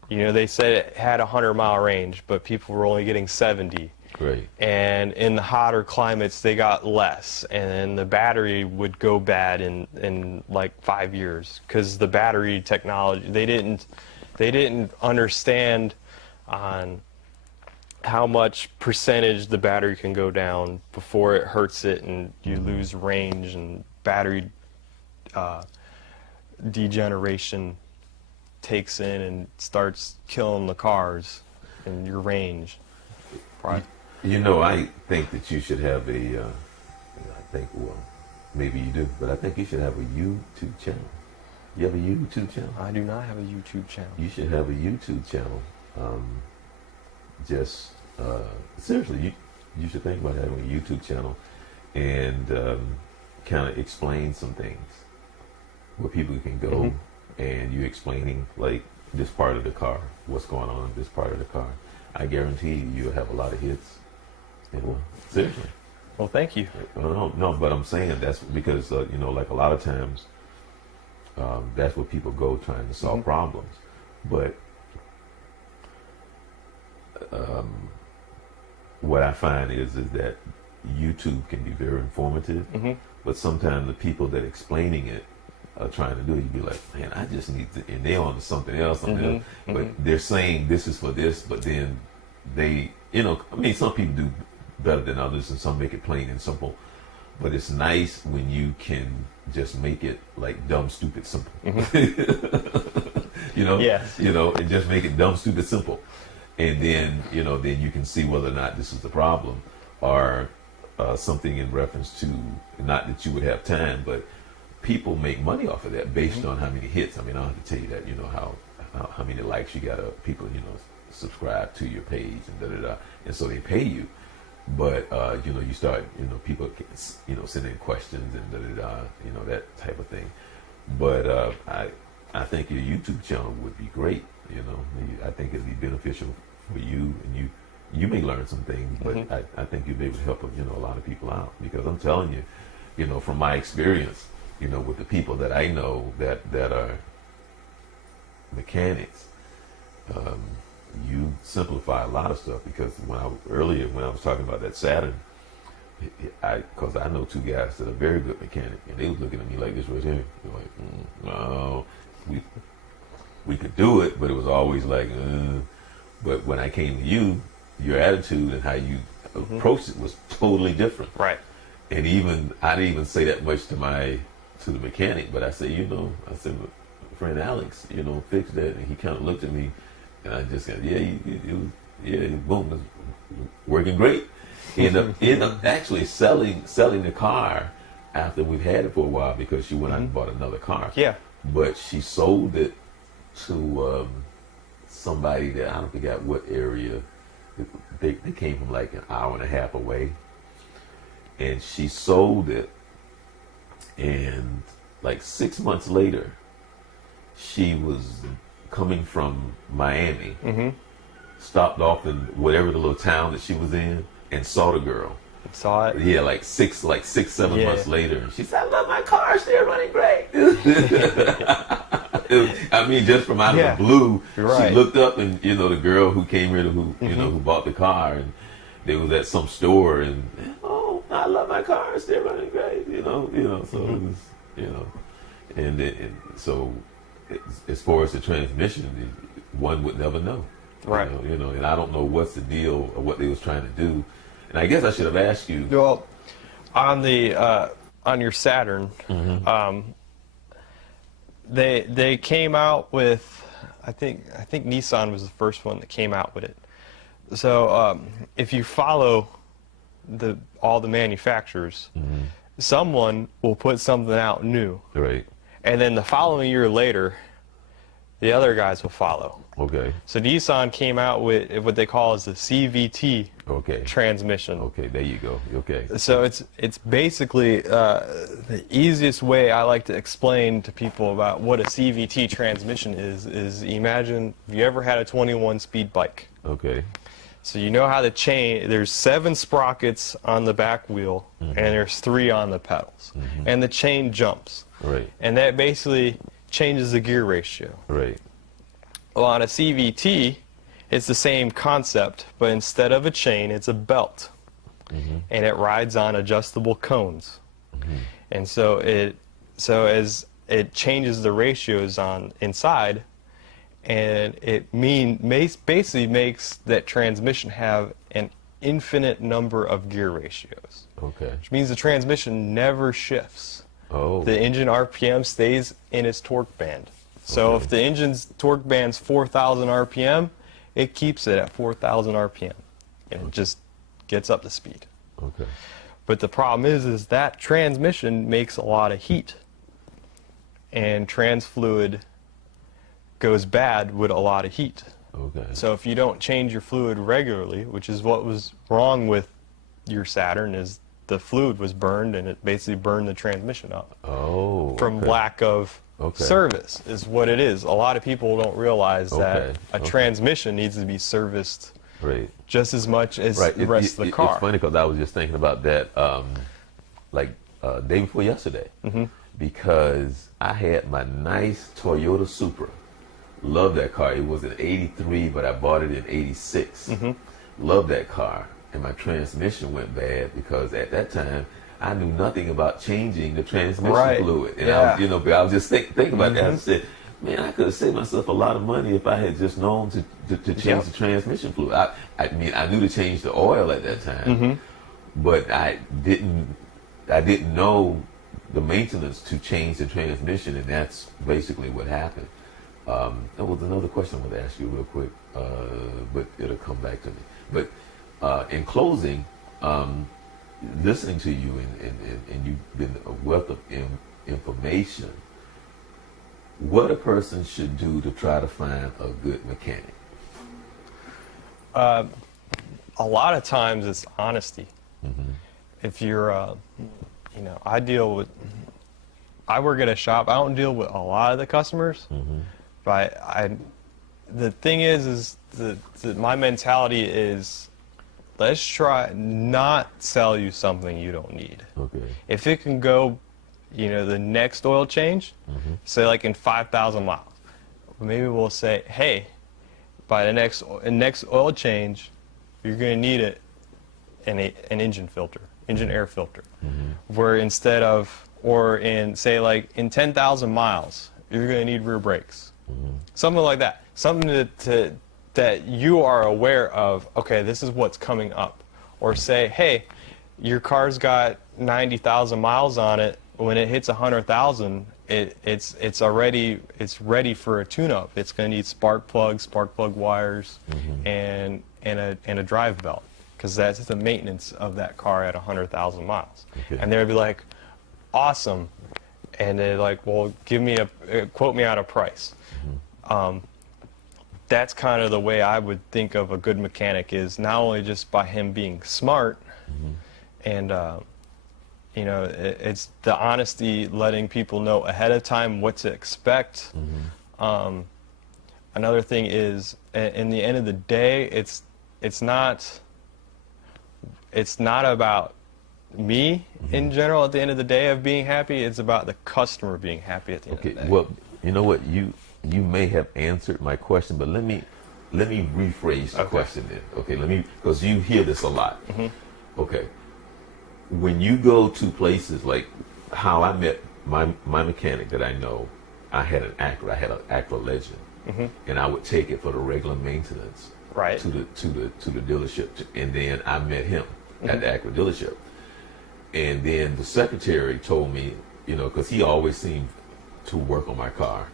they said it had a 100-mile range, but people were only getting 70. Right. And in the hotter climates, they got less, and the battery would go bad in like 5 years because the battery technology, they didn't understand on how much percentage the battery can go down before it hurts it and you lose range, and battery degeneration takes in and starts killing the cars and your range. I think that you should have maybe you do, but I think you should have a YouTube channel. You have a YouTube channel? I do not have a YouTube channel. You should have a YouTube channel. Just seriously, you should think about having a YouTube channel and kind of explain some things where people can go and you explaining like this part of the car, what's going on in this part of the car. I guarantee you'll have a lot of hits. You know, seriously. Well, thank you. No, but I'm saying that's because you know, like a lot of times, that's where people go trying to solve problems. But what I find is that YouTube can be very informative, but sometimes the people that are explaining it are trying to do it. You'd be like, man, I just need to, and they're on to something else, but they're saying this is for this, but then they, you know, I mean, some people do better than others, and some make it plain and simple. But it's nice when you can just make it like dumb, stupid, simple. You know, you know, and just make it dumb, stupid, simple, and then you know, then you can see whether or not this is the problem or something in reference to, not that you would have time, but people make money off of that based on how many hits. I mean, I don't have to tell you that. You know how many likes you got. People, you know, subscribe to your page and and so they pay you. But you know, you start, you know, people, you know, sending questions and you know, that type of thing. But I think your YouTube channel would be great. You know, I think it'd be beneficial for you, and you may learn some things, but I think you'd be able to help, you know, a lot of people out, because I'm telling you, you know, from my experience, you know, with the people that I know that are mechanics, you simplify a lot of stuff. Because when I was talking about that Saturn, because I know two guys that are very good mechanic, and they was looking at me like this right here. They're like, no, we could do it, but it was always like, but when I came to you, your attitude and how you approached it was totally different. Right. And I didn't even say that much to the mechanic, but I said, you know, friend Alex, you know, fix that. And he kind of looked at me, and I just said, boom, it's working great. End up actually selling the car after we've had it for a while, because she went out and bought another car. Yeah. But she sold it to somebody that I don't forget what area. They came from like an hour and a half away, and she sold it. And like 6 months later, she was coming from Miami, stopped off in whatever the little town that she was in, and saw the girl. Saw it? Yeah, like 7 months later. And she said, I love my car, it's still running great. I mean, just from out of the blue, she looked up, and, you know, the girl who came here, you know, who bought the car, and they was at some store, and, oh, I love my car, it's still running great, you know, so it was, you know, and so as far as the transmission, one would never know. Right. You know, and I don't know what's the deal or what they was trying to do. And I guess I should have asked you. Well, on your Saturn, they came out with, I think Nissan was the first one that came out with it. So if you follow all the manufacturers, someone will put something out new. Right. And then the following year later, the other guys will follow. Okay. So Nissan came out with what they call as the CVT transmission. Okay, there you go. Okay. So it's basically the easiest way I like to explain to people about what a CVT transmission is imagine if you ever had a 21-speed bike. Okay. So you know how there's 7 sprockets on the back wheel, and there's 3 on the pedals, and the chain jumps. Right. And that basically changes the gear ratio. Right. Well, on a CVT, it's the same concept, but instead of a chain, it's a belt, and it rides on adjustable cones. And so as it changes the ratios on inside, and it basically makes that transmission have an infinite number of gear ratios. Okay. Which means the transmission never shifts. Oh. The engine RPM stays in its torque band. So if the engine's torque band's 4,000 RPM, it keeps it at 4,000 RPM, and it just gets up to speed. Okay. But the problem is that transmission makes a lot of heat, and trans fluid goes bad with a lot of heat. Okay. So if you don't change your fluid regularly, which is what was wrong with your Saturn, is the fluid was burned and it basically burned the transmission up. Oh. From okay. lack of service is what it is. A lot of people don't realize that a transmission needs to be serviced just as much as the rest of the car. It's funny because I was just thinking about that day before yesterday, because I had my nice Toyota Supra. Love that car. It was an 83, but I bought it in 86. Love that car. And my transmission went bad because at that time I knew nothing about changing the transmission fluid. And I was just thinking about that. I said, man, I could have saved myself a lot of money if I had just known to change the transmission fluid. I mean, I knew to change the oil at that time, but I didn't know the maintenance to change the transmission, and that's basically what happened. There was another question I wanted to ask you real quick, but it'll come back to me. But in closing, listening to you, and you've been a wealth of information, what a person should do to try to find a good mechanic? A lot of times it's honesty. If you're, I work at a shop. I don't deal with a lot of the customers, but the thing is that my mentality is, let's try not sell you something you don't need. Okay. If it can go, the next oil change, say like in 5,000 miles, maybe we'll say, hey, by the next oil change, you're going to need an engine air filter. Where instead of, or in say like in 10,000 miles, you're going to need rear brakes. Something like that. Something that you are aware of, okay, this is what's coming up. Or say, hey, your car's got 90,000 miles on it. When it hits 100,000, it's ready for a tune-up. It's going to need spark plug wires, and a drive belt, because that's the maintenance of that car at 100,000 miles. Okay. And they'd be like, awesome. And they're like, well, quote me out a price. That's kind of the way I would think of a good mechanic, is not only just by him being smart, and it's the honesty, letting people know ahead of time what to expect. Another thing is, in the end of the day, it's not about me in general at the end of the day of being happy. It's about the customer being happy at the end of the day. Well, you know what, you may have answered my question, but let me rephrase the question then. Okay, because you hear this a lot. Okay, when you go to places like how I met my mechanic that I know, I had an Acura Legend, and I would take it for the regular maintenance to the dealership, and then I met him at the Acura dealership, and then the secretary told me, because he always seemed to work on my car,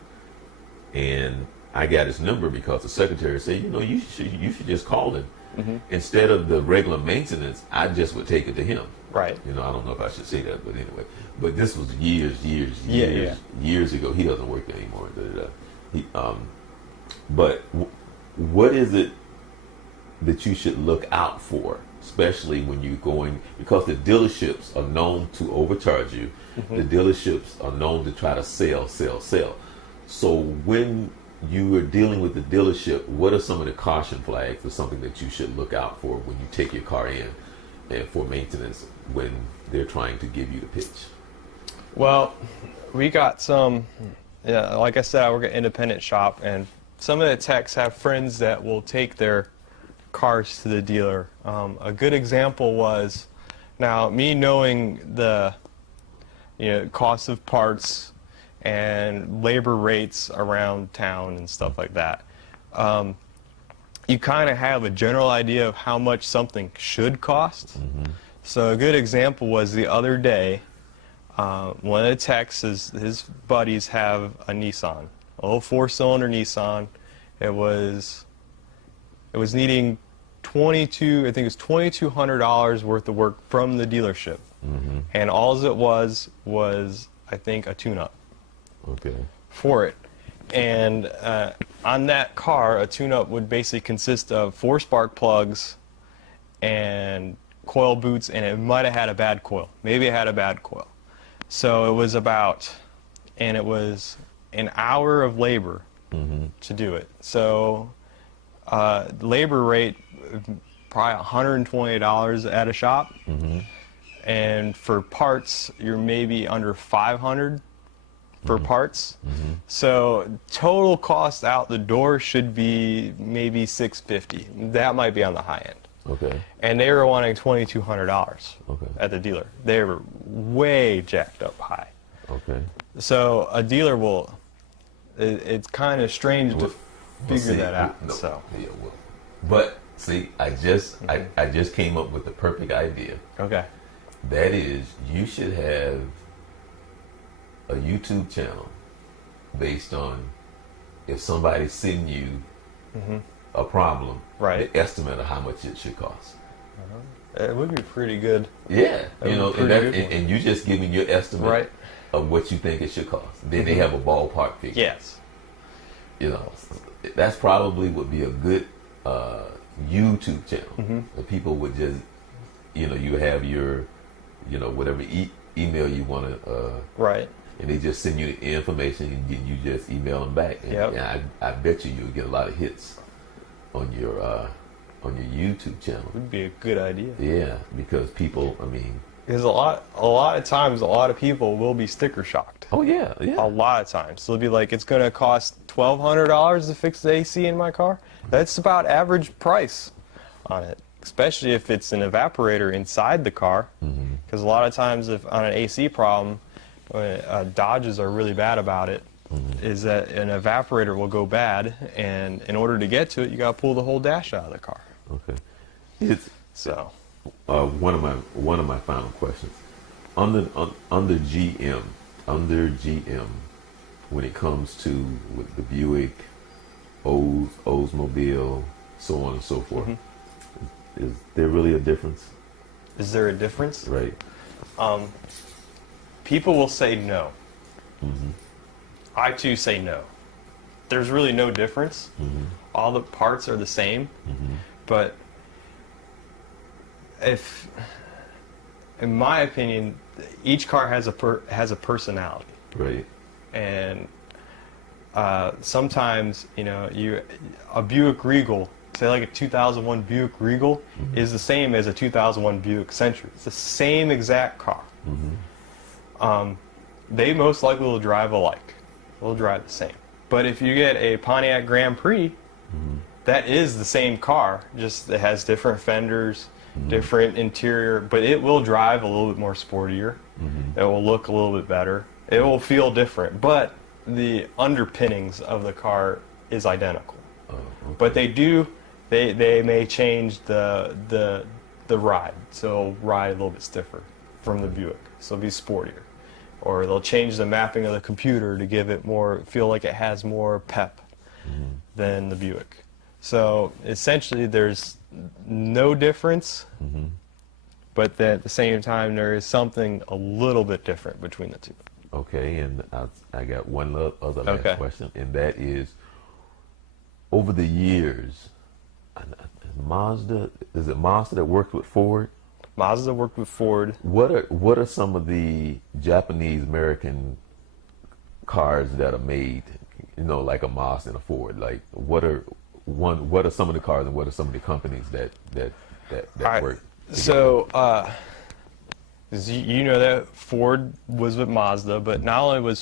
and I got his number because the secretary said, you should just call him. Instead of the regular maintenance, I just would take it to him. Right. I don't know if I should say that, but anyway. But this was years ago. He doesn't work there anymore. But what is it that you should look out for, especially when you're going, because the dealerships are known to overcharge you. The dealerships are known to try to sell. So when you are dealing with the dealership, what are some of the caution flags or something that you should look out for when you take your car in and for maintenance when they're trying to give you the pitch? Well, we got some, like I said, I work at an independent shop, and some of the techs have friends that will take their cars to the dealer. A good example was, now me knowing the cost of parts and labor rates around town and stuff like that, you kind of have a general idea of how much something should cost. So a good example was the other day, one of the techs, his buddies have a Nissan, a little 4-cylinder Nissan. It was needing $2,200 worth of work from the dealership. and all it was I think a tune-up Okay. for it. And on that car, a tune-up would basically consist of 4 spark plugs and coil boots, and it might have had a bad coil. Maybe it had a bad coil. So it was and it was an hour of labor to do it. So labor rate, probably $120 at a shop. And for parts, you're maybe under 500 for parts. So total cost out the door should be maybe $650. That might be on the high end. Okay. And they were wanting $2,200 Okay. at the dealer. They were way jacked up high. Okay. So a dealer will. It's kind of strange to figure that out. No, So yeah, well, but see, I just came up with the perfect idea. okay, That is, you should have a YouTube channel based on if somebody's sending you a problem, Right. the estimate of how much it should cost. it would be pretty good. Yeah, That you would know, be and, pretty good and you just giving your estimate Right. of what you think it should cost. Then they have a ballpark figure. Yes. You know, that's probably would be a good YouTube channel. That people would just, you know, you have your, you know, whatever email you want to, Right. and they just send you the information and you just email them back. And, Yep. and I bet you'll get a lot of hits on your YouTube channel. Would be a good idea. Yeah, because people, I mean, Because a lot of times, a lot of people will be sticker shocked. oh yeah, A yeah, lot of times, so they'll be like, "It's going to cost $1,200 to fix the AC in my car." That's about average price on it, especially if it's an evaporator inside the car. Because a lot of times, if on an AC problem, Dodges are really bad about it. Is that an evaporator will go bad, and in order to get to it, you got to pull the whole dash out of the car. okay. It's So, one of my final questions. Under GM, when it comes to with the Buick, Oldsmobile, so on and so forth, is there really a difference? is there a difference? Right. People will say no. I too say no. There's really no difference. All the parts are the same, but if, in my opinion, each car has a personality, Right. and sometimes a Buick Regal, say like a 2001 Buick Regal, is the same as a 2001 Buick Century. It's the same exact car. They most likely will drive alike. They'll drive the same. But if you get a Pontiac Grand Prix, that is the same car, just it has different fenders, different interior, but it will drive a little bit more sportier. It will look a little bit better. It will feel different, but the underpinnings of the car is identical. But they may change the ride, so it'll ride a little bit stiffer from the Buick, so it'll be sportier. Or they'll change the mapping of the computer to give it feel like it has more pep than the Buick. So essentially there's no difference, but then at the same time there is something a little bit different between the two. Okay, and I got one other last Okay. question, and that is, over the years, Mazda, is it Mazda that worked with Ford? Mazda worked with Ford. What are some of the Japanese American cars that are made, like a Mazda and a Ford? Like what are some of the cars and what are some of the companies that Alright, work? so you know that Ford was with Mazda, but not only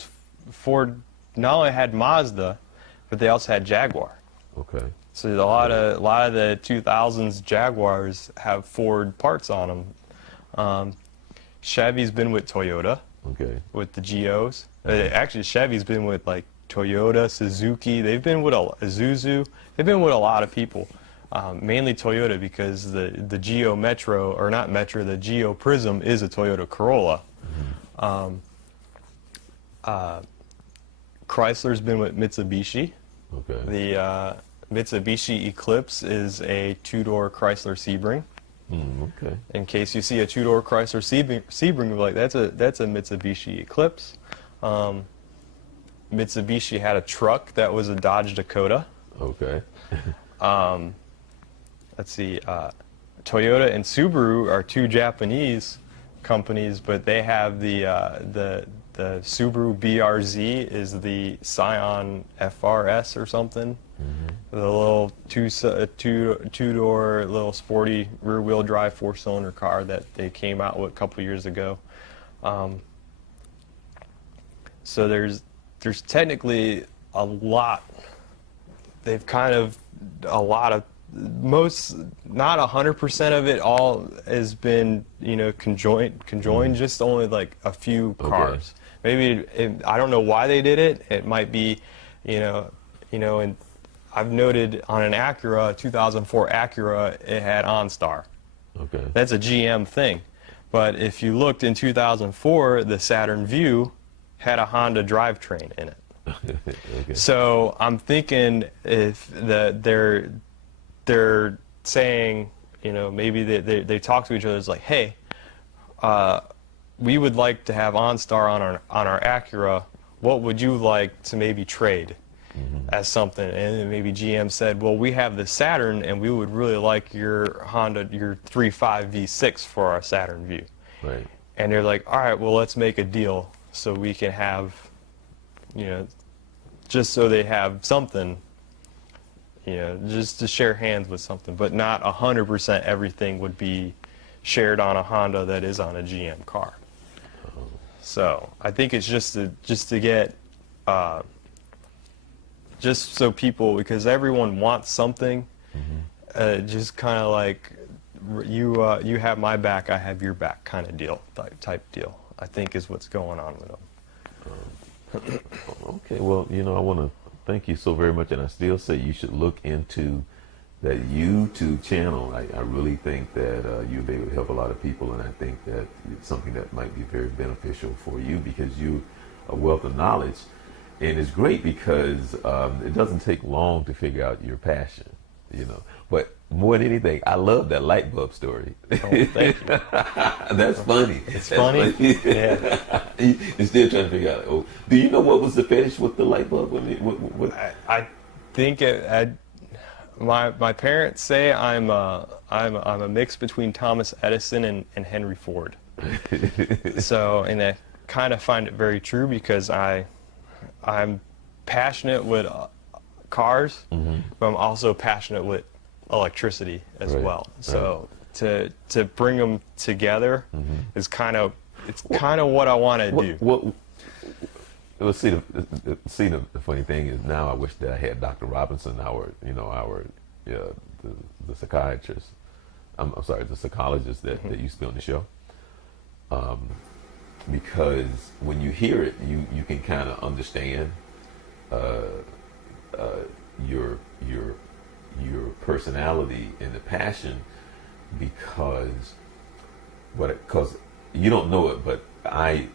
had Mazda, but they also had Jaguar. Okay. So a lot of the 2000s Jaguars have Ford parts on them. Chevy's been with Toyota, Okay. with the Geos. Actually, Chevy's been with like Toyota, Suzuki. They've been with Isuzu. They've been with a lot of people. Mainly Toyota, because the Geo Metro, or not Metro, the Geo Prism is a Toyota Corolla. Chrysler's been with Mitsubishi. Okay. The Mitsubishi Eclipse is a two-door Chrysler Sebring. Okay. In case you see a two-door Chrysler Sebring, you're like, that's a Mitsubishi Eclipse. Mitsubishi had a truck that was a Dodge Dakota. Okay. Let's see, Toyota and Subaru are two Japanese companies, but they have the Subaru BRZ is the Scion FRS or something. The little two-door little sporty rear-wheel drive four-cylinder car that they came out with a couple years ago. So there's technically a lot. They've kind of a lot of not 100% of it all has been conjoined. Just only like a few cars. Maybe I don't know why they did it. It might be, and I've noted on an Acura, 2004 Acura, it had OnStar. Okay. That's a GM thing. But if you looked in 2004, the Saturn Vue had a Honda drivetrain in it. Okay. So I'm thinking if they're saying, maybe they talk to each other. It's like, hey, we would like to have OnStar on our Acura. What would you like to maybe trade as something? And then maybe GM said, well, we have the Saturn, and we would really like your Honda, your 3.5 V6 for our Saturn Vue. Right. And they're like, all right, well, let's make a deal so we can have, just so they have something, just to share hands with something, but not 100% everything would be shared on a Honda that is on a GM car. So I think it's just to get, just so people, because everyone wants something, just kind of like you have my back, I have your back kind of deal, type deal, I think is what's going on with them. Okay, well, I want to thank you so very much, and I still say you should look into that YouTube channel. I really think that you'll be able to help a lot of people, and I think that it's something that might be very beneficial for you because you a wealth of knowledge, and it's great because it doesn't take long to figure out your passion, But more than anything, I love that light bulb story. Oh, thank you. That's funny. It's funny. Yeah. You're still trying to figure out. Oh, do you know what was the fetish with the light bulb? I think my parents say I'm a mix between Thomas Edison and Henry Ford. So, and I kind of find it very true because I'm passionate with cars, but I'm also passionate with electricity as well. So to bring them together is kind of what I want to do. Well, see, the funny thing is now I wish that I had Dr. Robinson, the psychiatrist. I'm sorry, the psychologist that used to be on the show. Because when you hear it, you can kind of understand your personality and the passion because you don't know it, but I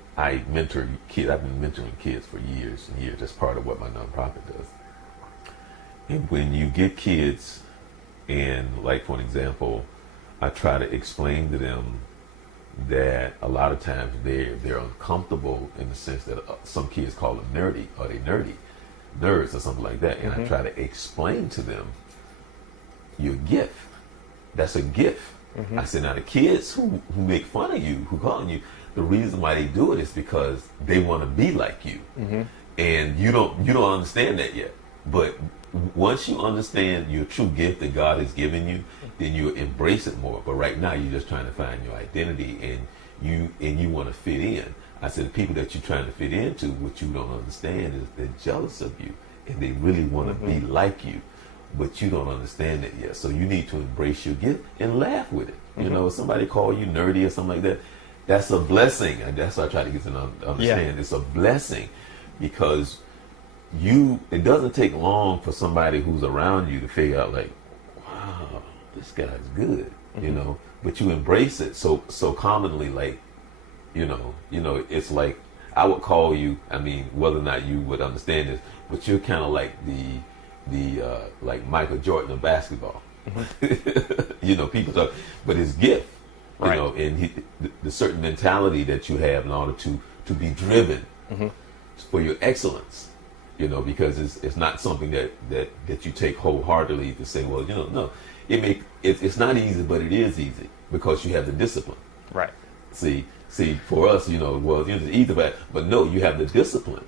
mentor kids. I've been mentoring kids for years and years. That's part of what my nonprofit does. And when you get kids, and like for an example, I try to explain to them that a lot of times they're uncomfortable in the sense that some kids call them nerdy, or they nerds or something like that. And I try to explain to them your gift. That's a gift. I said, now the kids who make fun of you, who call you, the reason why they do it is because they want to be like you. And you don't understand that yet. But once you understand your true gift that God has given you, then you embrace it more. But right now you're just trying to find your identity, and you want to fit in. I said the people that you're trying to fit into, what you don't understand is they're jealous of you, and they really want to be like you, but you don't understand it yet. So you need to embrace your gift and laugh with it. If somebody call you nerdy or something like that, that's a blessing. And that's what I try to get to understand. It's a blessing because it doesn't take long for somebody who's around you to figure out like, wow, this guy's good, but you embrace it so commonly, like, it's like I would call you, whether or not you would understand this, but you're kind of like the like Michael Jordan of basketball. you know, people talk, but his gift, you Right. know, and the certain mentality that you have in order to be driven for your excellence, you know, because it's not something that you take wholeheartedly to say, well, you know, no, it's not easy, but it is easy because you have the discipline. Right. See, for us, you know, well, it's easy, but no, you have the discipline.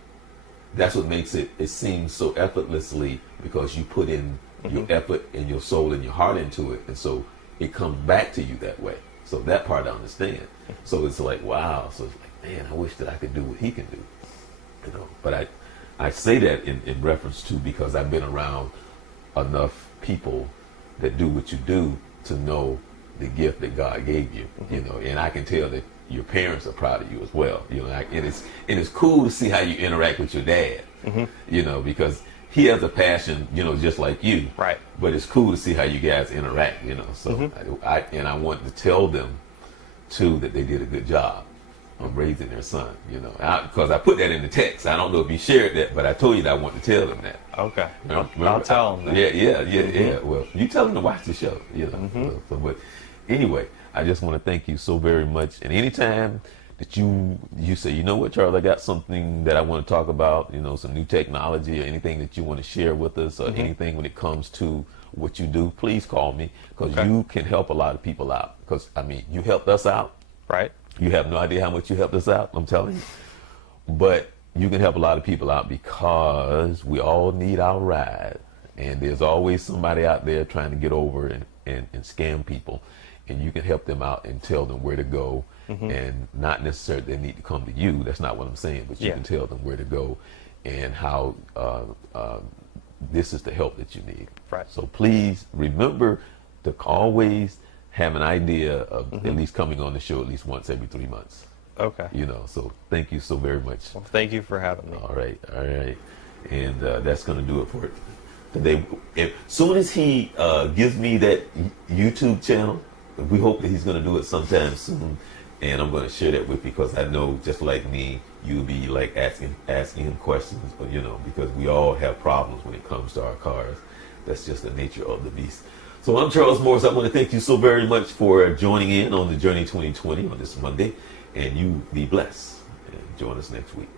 That's what makes it seem so effortlessly because you put in your effort and your soul and your heart into it, and so it comes back to you that way. So that part I understand. So it's like, wow. So it's like, man, I wish that I could do what he can do, you know. But I say that in reference to because I've been around enough people that do what you do to know the gift that God gave you, you know, and I can tell that your parents are proud of you as well, you know, and it's cool to see how you interact with your dad, you know, because he has a passion, you know, just like you, Right. but it's cool to see how you guys interact, you know. So I want to tell them too that they did a good job on raising their son, you know, because I put that in the text. I don't know if you shared that, but I told you that I want to tell them that. Okay. Remember? I'll tell them that. Yeah. Well, you tell them to watch the show, you know. So, but anyway, I just want to thank you so very much. And anytime that you say, you know what, Charles, I got something that I want to talk about, you know, some new technology or anything that you want to share with us or anything when it comes to what you do, please call me because you can help a lot of people out. Because, I mean, you helped us out. Right. You have no idea how much you helped us out, I'm telling you. But you can help a lot of people out because we all need our ride. And there's always somebody out there trying to get over and scam people. And you can help them out and tell them where to go. And not necessarily they need to come to you. That's not what I'm saying. But you can tell them where to go and how this is the help that you need. Right. So please remember to always have an idea of at least coming on the show at least once every 3 months. Okay. You know, so thank you so very much. Well, thank you for having me. All right. And that's going to do it for it today. As soon as he gives me that YouTube channel, we hope that he's going to do it sometime soon. And I'm going to share that with you because I know just like me, you'll be like asking him questions, but you know, because we all have problems when it comes to our cars. That's just the nature of the beast. So I'm Charles Morris. I want to thank you so very much for joining in on the Journey 2020 on this Monday. And you be blessed. And join us next week.